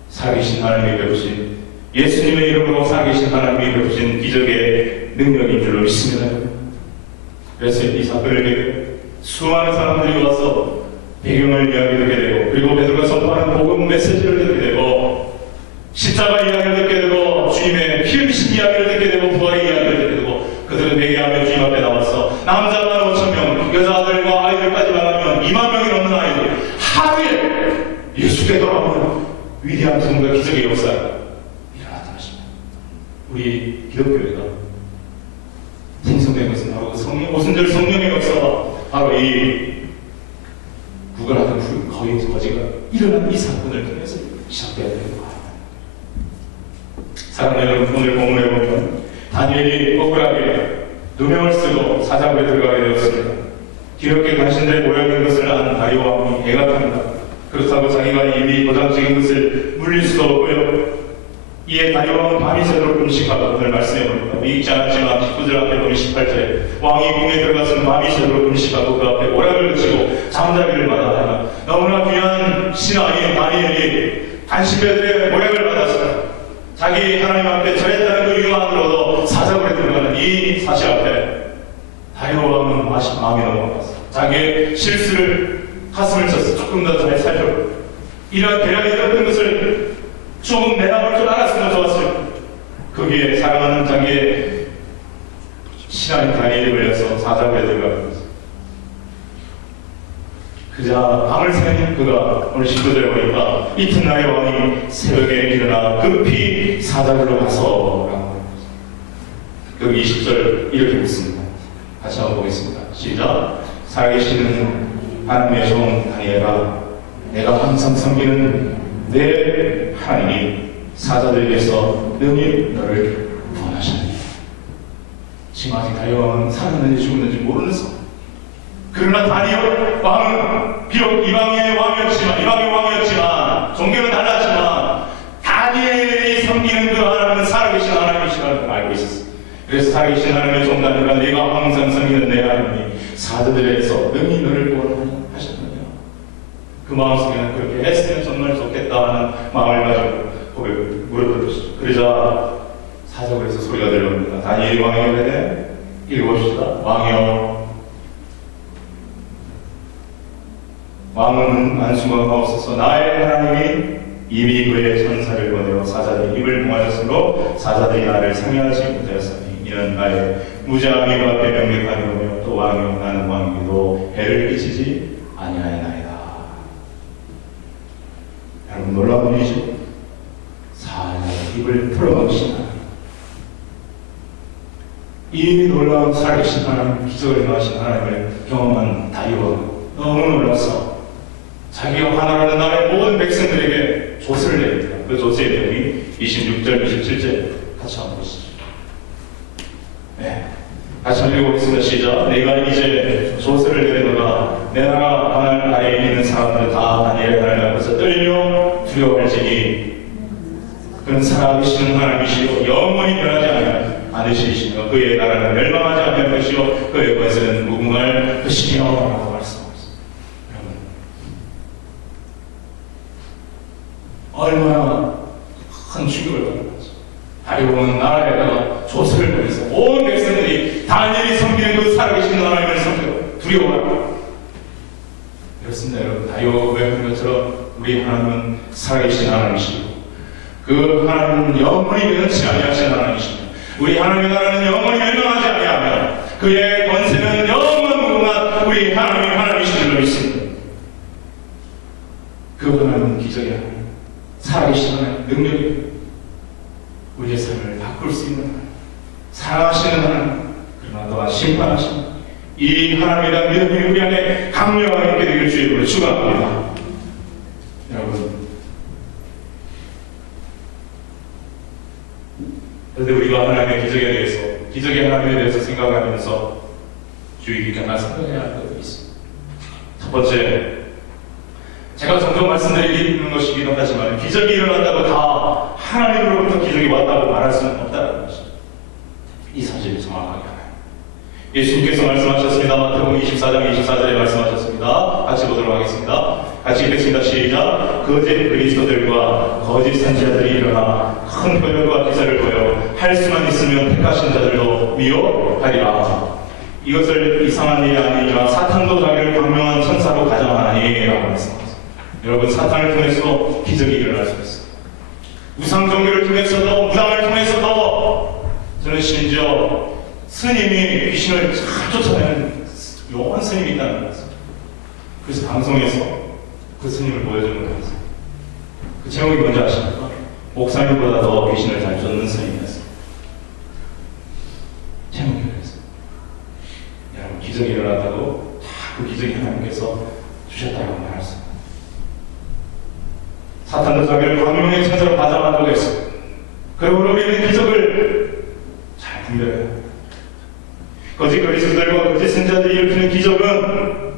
살아계신 하나님이 베푸신, 예수님의 이름으로 살아계신 하나님이 베푸신 기적의 능력인 줄로 믿습니다. 그래서 이 사건을 계기로 수많은 사람들이 와서 배경을 이야기 듣게 되고, 그리고 베드로가 선포하는 복음 메시지를 듣게 되고, 십자가 이야기를 듣게 되고, 주님의 피 흘리신 이야기를 듣게 되고, 부활의 이야기를 듣게 되고, 그들은 회개하며 주님 앞에 나와서 남자만 5,000명, 여자아들과 아이들까지 말하면 2만 명이 넘는 아이들 하루에 예수께 돌아오는 위대한 성과 기적의 역사가 일어났던 것입니다. 우리 기독교회가 생성된 것은 바로 성령, 오순절 성령의 역사와 바로 이 구걸하던 거지가 일어난 이 사건을 통해서 시작되어야 되는 거예요. 사랑하는 여러분, 오늘 본문에 보면 다니엘이 억울하게 누명을 쓰고 사자굴에 들어가게 되었습니다. 뒤늦게 당신들의 모양인 것을 아는 다리오 왕이 애가 탑니다. 그렇다고 자기가 이미 도장적인 것을 물릴 수도 없고요. 이에 다리오 왕은 밤이 새도록 금식하고, 오늘 말씀해봅니다. 믿지 않았지만 19절 앞에 보면 18절에 왕이 궁에 들어가서는 밤이 새도록 금식하고 그 앞에 오락을 그치고 잠자기를 마다하다가 너무나 귀한 신하인 다니엘이 단신배들의 모략을 받았어요. 자기 하나님 앞에 절했다는 그 유언으로도 사자굴에 들어가는 이 사실 앞에 다리오 왕은 마음이 너무 아팠어요. 자기의 실수를 가슴을 쳤어. 조금 더 잘 살펴보고 이런 계략이 있었던 것을 조금 내다볼 줄 알았으면 좋았어요. 거기에 사랑하는 자기의 신하인 다니엘이 걸려서 사자굴에 들어가는 거죠. 그자 밤을 새는 그가 오늘 19절에 보니까 이튿날에 왕이 새벽에 일어나 급히 사자굴로 가서, 여기 20절 이렇게 묻습니다. 같이 한번 보겠습니다. 시작. 살아계시는 하나님의 종 다니엘아, 내가 항상 섬기는 내 하나님이 사자들에게서 능히 너를 구원하셨니. 지금 아직 다니엘 왕은 살았는지 죽었는지 모르는 상황. 그러나 다니엘 왕은 비록 이방의 왕이었지만 종교는 달랐지만 다니엘이 섬기는 그 하나님은 살아계신 하나님이시라는 걸 알고 있었어요. 그래서 살아계신 하나님의 종 다니엘아, 네가 항상 섬기는 내 하나님이 사자들에게서 능히 너를 구원하셨느냐. 그 마음속에는 그렇게 했으면 정말 좋겠다 하는 마음을 가지고 무릎을 꿇으시죠. 그러자 사자굴에서 소리가 들려옵니다. 다니엘이 왕에게 이르되, 읽어봅시다. 왕이여, 왕은 안수가 없어서 나의 하나님이 이미 그의 천사를 보내어 사자들의 입을 봉하였으므로 사자들이 나를 상해하지 못하였으니 이는 나의 무죄함이 그 앞에 명백하리오며 또 왕이요 나는 왕이기도 해를 끼치지 아니하였나이다. 여러분, 놀라운 일이죠. 사자의 입을 풀어버리신 하나님, 이 놀라운 살아계신 하나님, 기적을 행하신 하나님을 경험한 다리오 너무 놀라서 자기가 하나라는 나라의 모든 백성들에게 조서를 냅니다. 그 조서의 내용이 26절, 27절 같이 한번 보시죠. 네, 같이 한번 읽어보겠습니다. 시작. 내가 이제 조서를 내려다가 내 나라 하늘 아래에 있는 사람들 다 다니엘 하나님 앞에서 떨며 두려워할지니 그는 살아계시는 하나님이시요 영원히 변하지 않으시며 그의 나라는 멸망하지 않을 것이요 그의 권세는 무궁할 것이며 라고 말씀하셨습니다. 여러분, 얼마나 큰 충격을 받는 거죠. 다리오는 나라에다가 조서를 보내서 온 백성들이 다니엘이 섬기는 그 살아계시는 하나님을 섬기고 두려워하고 그렇습니다. 여러분, 다리오가 고백한 것처럼 우리 하나님은 살아계신 하나님이시고 그 하나님은 영원히 변치 아니하신 하나님이십니다. 우리 하나님의 나라는 영원히 멸망하지 아니하며 그의 권세는 영원 무궁한 우리 하나님의 하나님이신 줄로 믿습니다. 그 하나님은 기적의 하나님, 살아계신 하나님, 능력이 우리의 삶을 바꿀 수 있는 하나님, 사랑하시는 하나님, 그러나 또한 심판하시는 이 하나님에 대한 믿음이 우리 안에 강력하게 있게 되길 주의 이름으로 축원합니다. 여러분, 그런데 우리가 하나님의 기적의 하나님에 대해서 생각하면서 주의 깊게 하나 생각해야 할 것들이 있습니다. 첫 번째, 제가 종종 말씀드리는 것이기도 하지만 기적이 일어났다고 다 하나님으로부터 기적이 왔다고 말할 수는 없다는 것입니다. 이 사실을 정확하게 알아요. 예수님께서 말씀하셨습니다. 마태복음 24장 24절에 말씀하셨습니다. 같이 보도록 하겠습니다. 같이 읽겠습니다. 시작. 거짓 그리스도들과 거짓 선지자들이 일어나 큰 표적과 기사를 보여 할 수만 있으면 택하신 자들도 미혹하리라. 이것을 이상한 일이 아니라 사탄도 자기를 광명한 천사로 가정하나니 라고 말씀하셨습니다. 여러분, 사탄을 통해서 기적이 일어날 수 있습니다. 우상 종교를 통해서도, 무당을 통해서도, 저는 심지어 스님이 귀신을 잘 쫓아내는 용한 스님이 있다는 것입니다. 그래서 방송에서 그 스님을 보여주는 거였어요. 그 제목이 뭔지 아십니까? 목사님보다 더 귀신을 잘 쫓는 스님이었어요. 제목이 그랬어요. 여러분, 기적이 일어났다고 다 그 기적이 하나님께서 주셨다고 말할 수 없어요. 사탄도 자기를 광명의 천사로 가장한다고 했어요. 그러므로 우리는 기적을 잘 분별해야 합니다. 거짓 그리스도들과 거짓 선지자들이 일으키는 기적은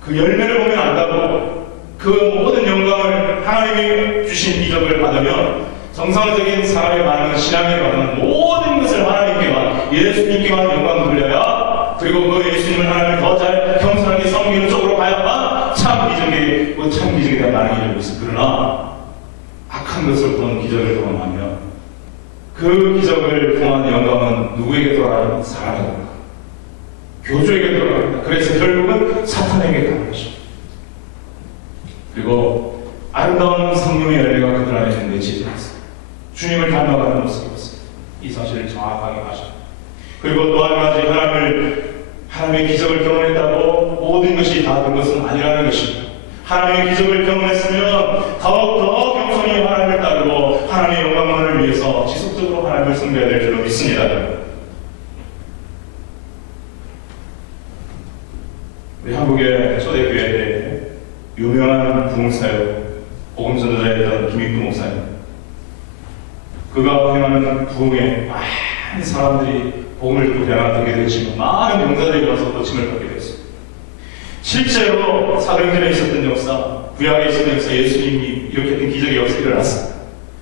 그 열매를 보면 안다고 그 모든 영광을 하나님이 주신 기적을 받으면 정상적인 사람의 반응은 신앙의 반응은 모든 것을 하나님께만, 예수님께만 영광 돌려야, 그리고 그 예수님을 하나님을 더 잘 겸손하게 섬기는 쪽으로 가야만 참 기적에 대한 반응이 일어나고 있습니다. 그러나 악한 것을 보는 기적을 경험하면 그 기적을 통한 영광은 누구에게 돌아가는? 사람에게 돌아갑니다. 교주에게 돌아갑니다. 그래서 결국은 사탄에게 가는 것입니다. 그리고 아름다운 성령의 열매가 그들 안에 맺히지 않습니다. 주님을 닮아가는 모습이었습니다. 이 사실을 정확하게 아십니다. 그리고 또 한 가지, 하나님의 기적을 경험했다고 모든 것이 다 된 것은 아니라는 것입니다. 하나님의 기적을 경험했으면 더욱더 겸손히 하나님을 따르고 하나님의 영광만을 위해서 지속적으로 하나님을 섬겨야 될 줄로 믿습니다. 우리 한국의 초대교회에 유명한 부흥사역, 복음전도자였던 김익두 목사님, 그가 행하는 부흥에 많은 사람들이 복음을 듣고 대화를 듣게 되지만 많은 병자들이 와서 고침을 받게 됐습니다. 실제로 사도행전에 있었던 역사, 구약에 있었던 역사, 예수님이 일으켰던 기적의 역사가 일어났습니다.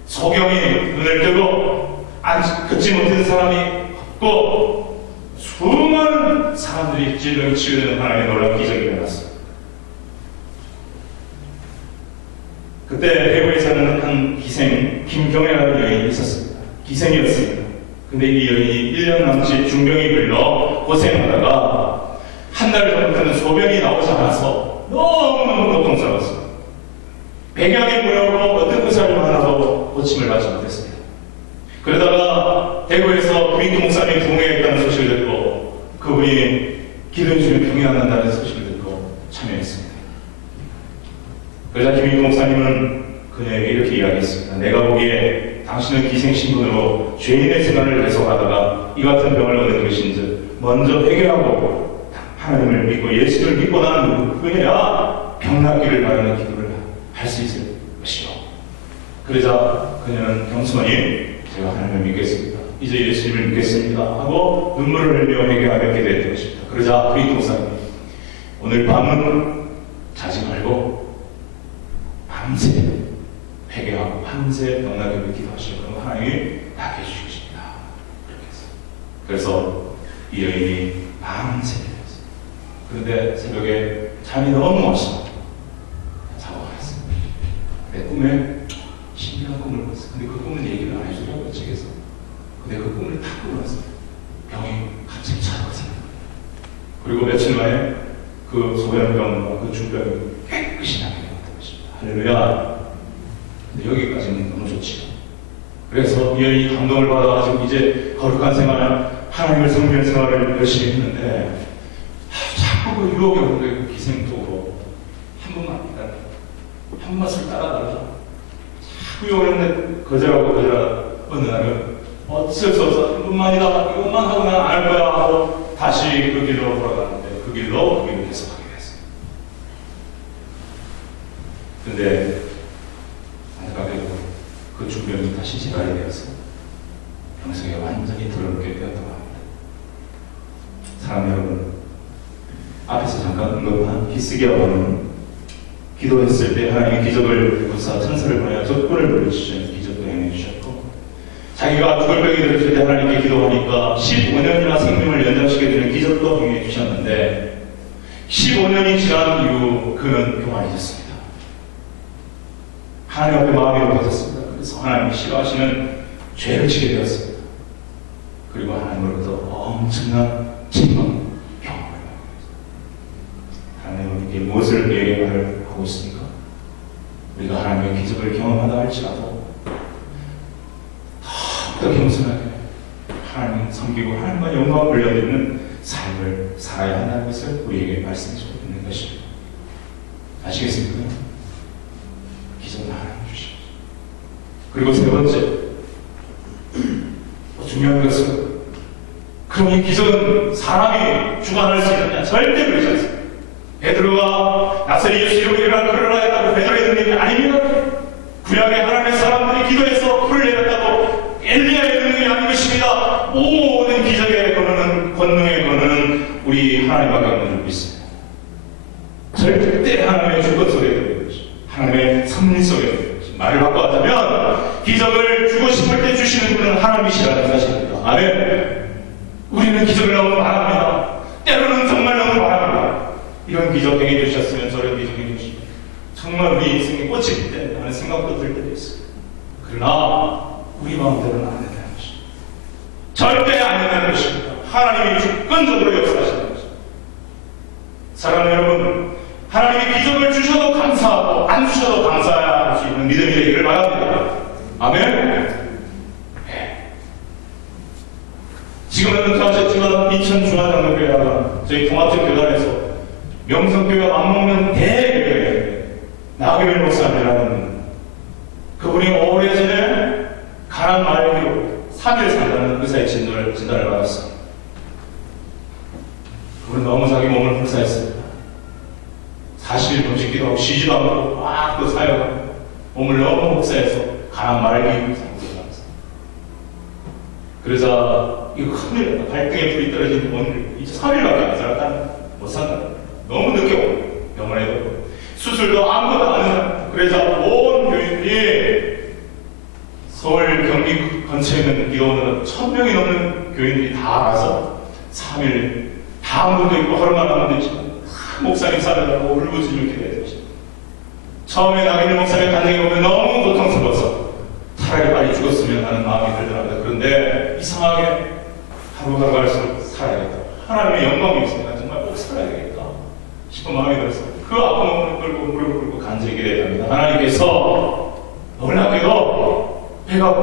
소경이 눈을 뜨고 걷지 못한 사람이 걷고 수많은 사람들이 질병이 치유되는 하나님의 놀라운 기적이 일어났습니다. 그때 대구에 사는 한 기생 김경애라는 여인이 있었습니다. 기생이었습니다. 근데 이 여인이 1년 남짓 중병이 걸려 고생하다가 한 달 전부터는 소변이 나오지 않아서 너무너무 고통스러웠습니다. 백양이 모여고 어떤 의사를 하나도 고침을 받지 못했습니다. 그러다가 대구에서 김익두 목사님이 부흥회했다는 소식을 듣고 그분이 기도해 주면 병이 안 난다는 소식을 듣고 참여했습니다. 그러자 김익두 목사님은 그녀에게 이렇게 이야기했습니다. 내가 보기에 당신은 기생신분으로 죄인의 생활을 계속하다가 이 같은 병을 얻은 것인즉 먼저 회개하고 하나님을 믿고 예수를 믿고 나는 그녀야 병 낫기를 바라는 기도를 할 수 있을 것이요. 그러자 그녀는 겸손히 제가 하나님을 믿겠습니다. 이제 예수님을 믿겠습니다 하고 눈물을 흘리며 회개하게 됐던 것입니다. 그러자 김익두 목사님이 오늘 밤은 자지 말고 밤새 회개하고 밤새 밤새 병나게 기도하시고 그럼 하나님이 낫게 해주십니다. 그렇게 했어요. 그래서 이 여인이 밤새 기도했어요. 그런데 새벽에 잠이 너무 와서 자고 갔어요. 내 꿈에 신기한 꿈을 꿨어요. 근데 그 꿈은 얘기를 안 해주더라고요, 책에서. 근데 그 꿈을 딱 꾸고 났어요. 병이 갑자기 찾아왔어요. 그리고 며칠 만에 그 소변병과 그 중병이 깨끗이 나게 되었던 것입니다. 할렐루야. 근데 여기까지는 너무 좋지요. 그래서 이 여인이 감동을 받아가지고 이제 거룩한 생활을, 하나님을 섬기는 생활을 열심히 했는데 자꾸 그 유혹에 오는 그 기생독으로 한 번만 기다려, 한 번만 술 따라달라. 자꾸 유혹을 거절하고 어느 날은 어쩔 수 없어 한 번만이다, 이것만 하고 난 안 할 거야 하고 다시 그 길로 돌아가는데 그 길로 계속 가게 됐어요. 근데 안타깝게도 그 중병이 다시 재발이 되어서 병석에 완전히 드러눕게 되었다고 합니다. 사랑 여러분, 앞에서 잠깐 언급한 히스기야 왕은 기도했을 때 하나님의 기적을 베푸사 천사를 보내어 적군을 불러주시는 기적도 행해주셨고, 자기가 죽을 병이 들었을 때 하나님께 기도하니까 15년이나 생명을 연장시켜 주는 기적도 행해주셨는데 15년이 지난 이후 그는 교만해졌습니다. 하나님 앞에 마음이 높아졌습니다. 그래서 하나님이 싫어하시는 죄를 지게 되었습니다. 그리고 하나님으로부터 엄청난 책망, 경험을 받게 되었습니다. 하나님은 이게 무엇을 예언을 하고 있습니까? 우리가 하나님의 기적을 경험하다 할지라도 더 겸손하게 하나님 섬기고 하나님과 영광을 올려드리는 삶을 살아야 한다는 것을 우리에게 말씀해주고 있는 것입니다. 아시겠습니까? 기적을 하나님 주십시오. 그리고 세 번째, 중요한 것은, 그럼 이 기적은 사람이 주관할 수 있느냐? 절대 그렇지 않습니다. 베드로가 나사렛 예수 이름으로 일어나 그러라 했다고 베드로의 능력이 아닙니다. 구약의 하나님의 사람들이 기도해서 불을 내렸다고 엘리야의 능력이 아닌 것입니다. 모든 기적의 권능의 권능은 우리 하나님밖에 없는 줄 믿습니다. 절대 하나님의 주권 속에 들어있는 것입니다. 하나님의 섭리 속에 들어있는 것입니다. 말을 바꿔하자면 기적을 주고 싶을 때 주시는 분은 하나님이시라는 사실입니다. 아멘. 우리는 기적을 너무 바랍니다. 때로는 정말 너무 바랍니다. 이런 기적 행해 주셨으면 저런 기적 행해 주시면 정말 우리 인생에 꽃이 필 때 하는 생각도 들 때도 있어요. 그러나 우리 마음대로는 안 된다는 것입니다. 절대 안 된다는 것입니다. 하나님이 주권적으로 역사하시는 것입니다. 사랑하는 여러분, 하나님이 기적을 주셔도 감사하고 안 주셔도 감사할 수 있는 믿음이 되기를 바랍니다. 아멘. 네. 지금은 은퇴하셨지만 인천중앙장로교회가 저희 동합적교단에서 명성교회가 맞먹는 대교회 나경일 목사님이라는 그분이 오래전에 가난 말기로 3일 산다는 의사의 진단을 받았습니다. 그분은 너무 자기 몸을 불사했습니다. 40일 금식기도 하고 쉬지도 않고 막 또 사역하고 몸을 너무 불사해서 가난 말기 상태로 나왔습니다. 그러자 이거 큰일이다. 발등에 불이 떨어진 오늘 이제 3일밖에 안 살았다. 못 산다. 너무 늦게 오고 병원에도 수술도 아무것도 안 한다. 그래서 온 교인들이 서울 경기 근처에 있는 기도원으로 1000명이 넘는 교인들이 다 알아서 3일 다음 분도 있고 하루만 하면 되지만 목사님 사랑하고 울부짖는 기도해 주십니다. 처음에 나경일 목사님 간증이 보면 너무 고통스러워서 차라리 빨리 죽었으면 하는 마음이 들더랍니다. 그런데 이상하게 하루하루 갈수록 살아야겠다. 하나님의 영광이 있습니다. 정말 꼭 살아야 되겠다 싶은 마음이 들어서 그 아픔을 끌고 무릎을 꿇고 간절히 기도합니다. 하나님께서 놀랍게도 배가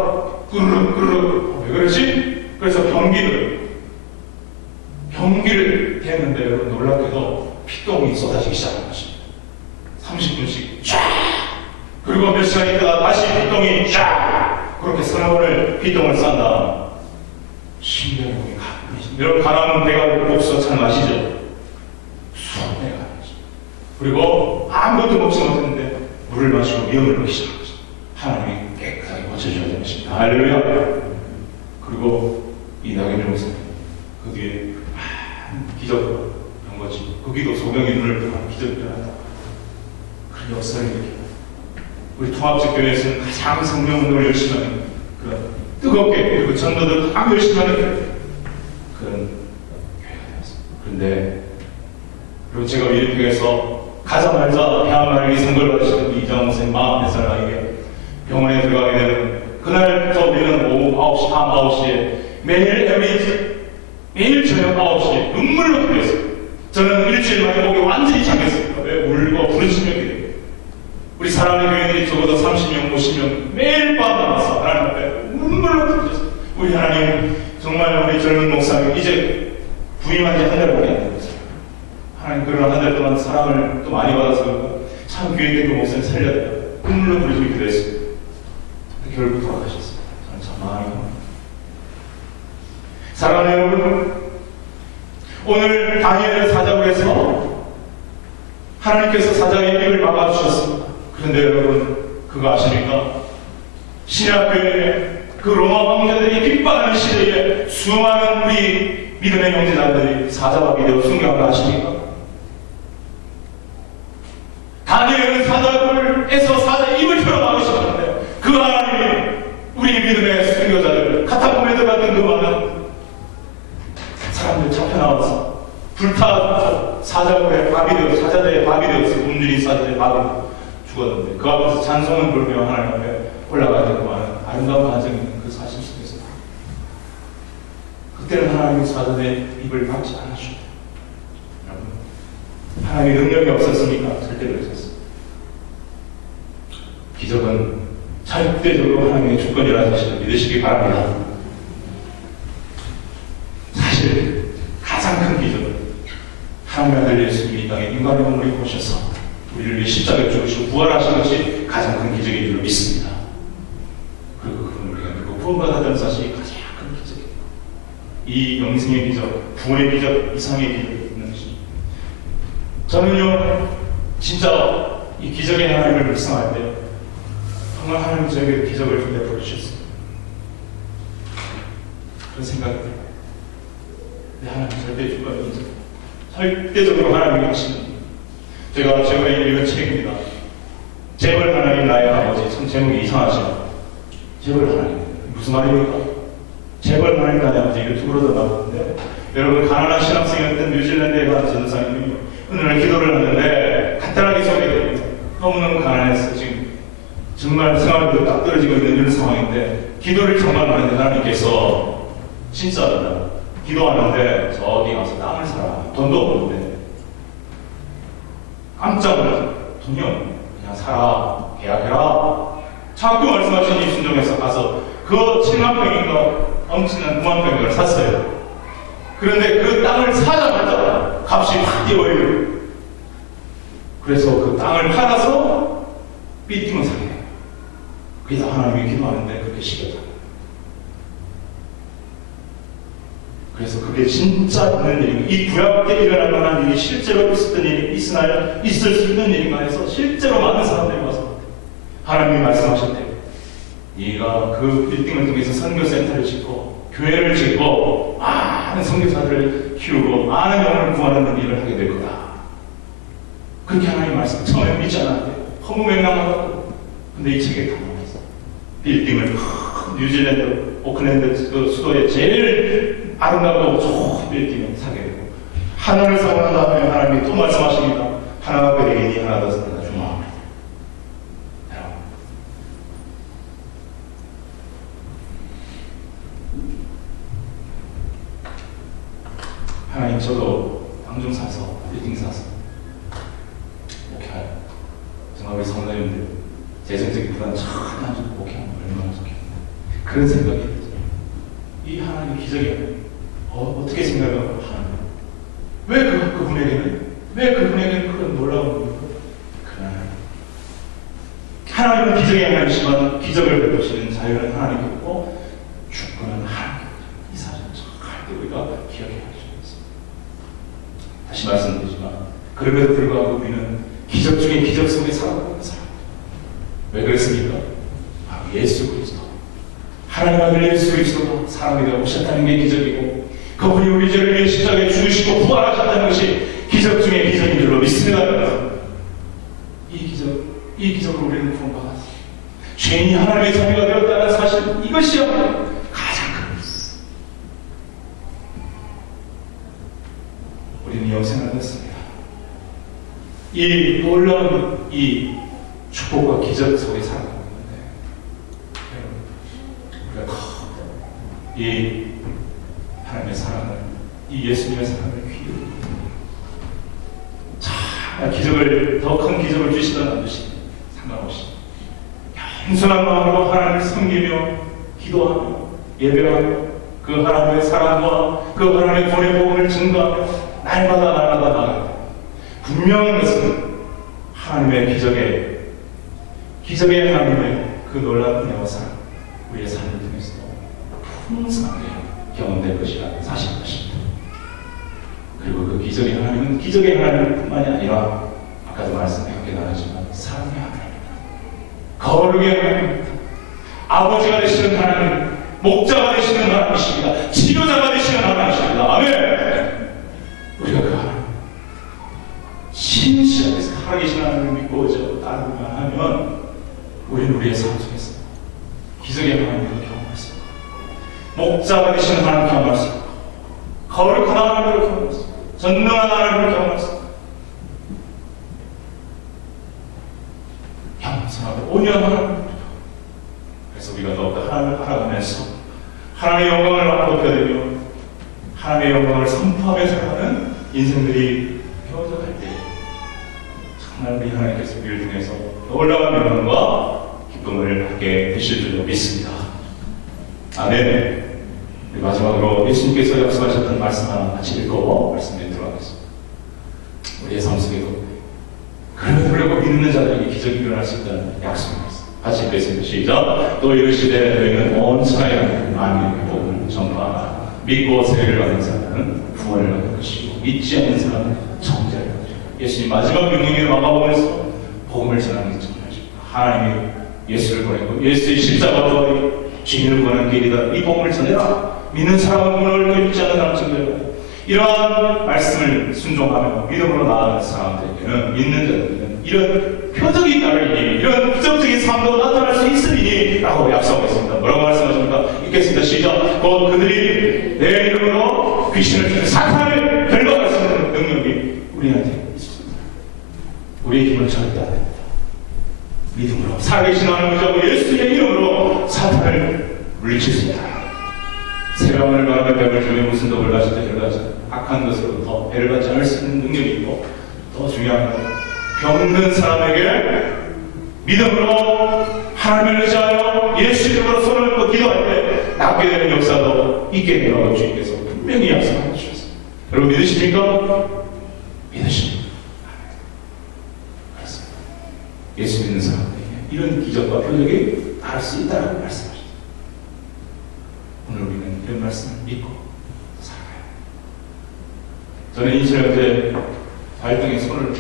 끄르륵 왜 그러지? 그래서 경기를 했는데 여러분 놀랍게도 피똥이 쏟아지기 시작한 것입니다. 30분씩 쫙, 그리고 몇 시간 있다가 다시 피똥이 쫙, 그렇게 서너 번을 피똥을 싼다. 신경이 여러분 가나면 배가 고프서 잘 마시죠? 수업 배가 마시죠. 그리고 아무것도 먹지 못했는데 물을 마시고 위험을 먹기 시작한 것입니다. 하나님이 깨끗하게 고쳐줘야 되는 것입니다. 할렐루야. 그리고 이 나경일 목사님 그 뒤에 기적을 한 거지. 거기도 소경이 눈을 뜨고 기적이 일어났다. 그런 역사를 일으키고 우리 통합적 교회에서는 가장 성령운동을 열심히 하는 그런 뜨겁게 그리고 전도들 다 열심히 하는 그런 교회가 되었습니다. 그런데 그리고 제가 위례교회에서 가자마자 폐암을 선고를 받으시는 이정호 선생님 44살 나이에 병원에 들어가게 되는 그날부터 우리는 오후 9시, 밤 9시에 매일 저녁 9시에 눈물로 흘렸어요. 저는 일주일 만에 목이 완전히 잠겼습니다. 왜? 울고 부르짖는 게 돼요. 우리 사랑하는 교인들이 적어도 30명, 50명 매일 밤 나와서 하나님 앞에 눈물로 부르짖었어요. 우리 하나님 정말 우리 젊은 목사님 이제 부임한 지 한 달밖에 안 됐어요. 하나님 그런 한 달 동안 사랑을 또 많이 받아서 참 교인들 그 목사님 살려야 돼요. 눈물로 부르짖기도 했어요. 결국 돌아가셨습니다. 저는 참 마음이 큽니다. 사랑하는 여러분, 오늘 다니엘의 사자굴 에서 하나님께서 사자의 입을 막아주셨습니다. 그런데 여러분 그거 아십니까? 신약교회 그 로마 황제들이 핍박하는 시대에 수많은 우리 믿음의 형제자들이 사자가 되어 순교한 거 아십니까? 다니엘은 사자굴에서 사자의 입을 펴러 막으셨는데 그 하나님이 우리 믿음의 순교자들 카타콤에 같은 그 많은 사람들 잡혀나와서 불타 사자굴의 밥이 되어 사자들의 밥이 되어서 굶주린 사자들의 밥이 죽었는데 그 앞에서 찬송을 부르며 하나님 앞에 올라가야 되고 많은 아름다운 반증이 있는 그 사실 속에서 그때는 하나님이 사자들의 입을 막지 않으셨다. 여러분 하나님의 능력이 없었습니까? 절대로 없었습니다. 기적은 절대적으로 하나님의 주권이라는 사실을 믿으시기 바랍니다. 사실 가장 큰 기적은 하나님의 아들 예수님이 이 땅에 인간의 몸을 입고 오셔서 우리를 위해 십자가에 죽으시고 부활하신 것이 가장 큰 기적인 줄 믿습니다. 그리고 그건 우리가 믿고 구원받았다는 사실이 가장 큰 기적입니다. 이 영생의 기적, 구원의 기적, 이상의 기적이 있는 것입니다. 저는요 진짜 이 기적의 하나님을 묵상할 때 정말 하나님 저에게 기적을 좀 베풀어 주셨습니다. 그런 생각이 들어요. 하나님 절대 주권이 절대적으로 하나님이 하시는 제가 최근에 읽은 책입니다. 재벌 하나님 나의 아버지. 참 제목이 이상하죠. 재벌 하나님 무슨 말입니까? 재벌 하나님 나의 아버지 유튜브로도 나오는데 여러분 가난한 신학생이었던 뉴질랜드에 간 전사님이 어느 날 기도를 하는데 간단하게 소개해드립니다. 너무너무 가난해서 지금 정말 생활비도 딱 떨어지고 있는 이런 상황인데 기도를 정말 하는데 하나님께서 진짜입니다. 기도하는데 저기 가서 땅을 사라. 돈도 없는데 깜짝 놀라서 돈이 없네. 그냥 사라. 계약해라. 자꾸 말씀하신 이 순종에서 가서 그 7만 평인가 엄청난 9만 평을 샀어요. 그런데 그 땅을 사자마자 값이 확 뛰어올려요. 그래서 그 땅을 팔아서 빌딩을 사게 돼요. 그래서 하나님이 기도하는데 그렇게 시켰다. 그래서 그게 진짜 있는 일인가? 이 구약 때 일어날 만한 일이 실제로 있었던 일이 있으나 있을 수 있는 일인가 해서 실제로 많은 사람들이 와서 하나님이 말씀하셨대요. 네가 그 빌딩을 통해서 선교센터를 짓고 교회를 짓고 많은 선교사들을 키우고 많은 영혼을 구하는 일을 하게 될 거다. 그렇게 하나님 말씀 처음에 믿지 않았대요. 허무맹랑하다고. 근데 이 책에 다 나와있어. 빌딩을 뉴질랜드 오클랜드 그 수도의 제일 아름답고 좋은 빌딩을 사게 되고 하나를 사고 난 다음에 하나님이 또 말씀하십니다. 하나가 베리기니 하나 더 사다 주마. 하나님 저도 땅 좀 사서 빌딩 사서 목회하여 정말 우리 성도님들 재정적인 부담 전혀 좀 목회하면 얼마나 좋겠나 그런 생각이 들어요. 이 하나님 기적이 어떻게 생각하면 하나님 왜 그분에게는 그런 놀라운 겁니까? 하나님은 기적의 하나님이지만 기적을 베푸시는 자유는 하나님이고 주권은 하나님입니다. 이 사실을 절대 우리가 기억해야 하십니다. 다시 말씀드리지만 그럼에도 불구하고 우리는 기적 중에 기적 속에 살아가고 있는 사람. 왜 그랬습니까? 바로 예수 그리스도 하나님 아들 예수 그리스도가 사람이 되어 오셨다는 게 기적이고 그분이 우리 죄를 위해 십자가에 죽으시고 부활하셨다는 것이 기적 중에 기적인 줄로 믿습니다. 이 기적 이 기적으로 우리는 구원받았습니다. 죄인이 하나님의 자녀가 되었다는 사실, 이것이야말로 가장 큰 것입니다. 우리는 영생을 얻었습니다. 이 놀라운 이 축복과 기적 속에 살아가고 있는데, 우리가 이 하나님의 사랑을, 이 예수님의 사랑을 귀히 자, 기적을, 더 큰 기적을 주시든 안 주시든 상관없이 겸손한 마음으로 하나님을 섬기며 기도하며 예배하며 그 하나님의 사랑과 그 하나님의 구원의 복음을 증거하며 날마다 나아갑니다. 분명한 것은 하나님의 기적의 하나님의 그 놀라운 은혜와 사랑, 우리의 삶을 통해서도 풍성하게 경험될 것이라는 사실인 것입니다. 그리고 그 기적의 하나님은 기적의 하나님뿐만이 아니라 아까도 말씀하게 나눴지만 사랑의 하나님입니다. 거룩의 하나님입니다. 아버지가 되시는 하나님, 목자가 되시는 하나님이십니다. 치료자가 되시는 하나님이십니다. 아멘. 우리가 그 하나님 신실하게 살아계신 하나님을 믿고 따르기만 하면 우리는 우리의 삶 속에서 기적의 하나님을 경험할 수 있고, 목자가 되시는 하나님을 경험할 수 있고, 거룩한 하나님을 경험할 수 있고, 전능한 하나님을 경험할 수 있고, 겸손하고 온유한 하나님을. 그래서 우리가 더욱더 하나님을 알아가면서 하나님의 영광을 높여드리며 하나님의 영광을 선포하며 살아가는 인생들이 되어져갈 때 정말 우리 하나님께서 우리를 통해서 놀라운 영광과 기쁨을 갖게 되실 줄로 믿습니다. 아멘. 마지막으로 예수님께서 약속하셨던 말씀 하나 같이 읽고 말씀에 들어가겠습니다. 우리의 삶 속에도 그럼에도 불구하고 믿는 자들에게 기적이 일어날 수 있다는 약속입니다. 같이 읽겠습니다. 시작. 또 이르시되 너희는 온 세상에 만민에게 복음을 전파하라. 믿고 세례를 받는 사람은 구원을 받을 것이고 믿지 않는 사람은 정죄를 받을 것이고. 예수님 마지막 명령의 마가복음에서 복음을 전하는 게 정말입니다. 하나님이 예수를 보내고 예수의 십자가와 죄인을 구하는 길이다. 이 복음을 전해라. 믿는 사람은 문을 열고 믿지 않는 사람은 정죄를. 이러한 말씀을 순종하며 믿음으로 나아가는 사람들에게는, 믿는 자들에게는 이런 표적이 따르니, 이런 기적적인 삶도 나타날 수 있으리니 라고 약속하고 있습니다. 뭐라고 말씀하십니까? 읽겠습니다. 시작. 곧 그들이 내 이름으로 귀신을 주는 사탄을 결박할 수 있는 능력이 우리한테 있습니다. 우리의 힘은 절대 안 됩니다. 믿음으로 살아계신 하나님을 예수의 이름으로 사탄을 물리칠 수 있다. 세상을 바라며 뱀을 주며 무슨 독을 가지도 해를 가지도 악한 것으로부터 해를 받지 않을 수 있는 능력이 있고, 더 중요한 건 병든 사람에게 믿음으로 하나님을 의지하여 예수 이름으로 손을 얹고 기도할 때 낫게 되는 역사도 있게 되라고 주님께서 분명히 약속하여 주셨습니다. 여러분 믿으십니까? 믿으십니까? 그렇습니다. 예수 믿는 사람들에게 이런 기적과 표적이 나올 수 있다고 말씀하십니다. 오늘 우리는 이런 말씀을 믿고 살아가요. 저는 인천할 때 발등에 손을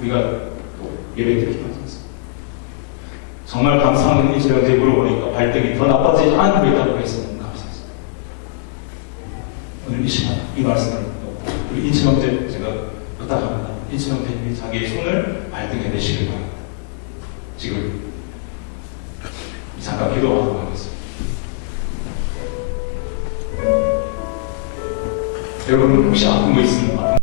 우리가 또 예배 때 기도하셨어요. 정말 감사한 인천한테 물어보니까 발등이 더 나빠지지 않고 있다고 해서 감사했어요. 오늘 이 시간 이 말씀을 우리 인천한테 제가 부탁합니다. 인천한테 자기의 손을 발등에 내시길 바랍니다. 지금 잠깐 기도하고 가겠습니다. 여러분 혹시 아픈 거 있으면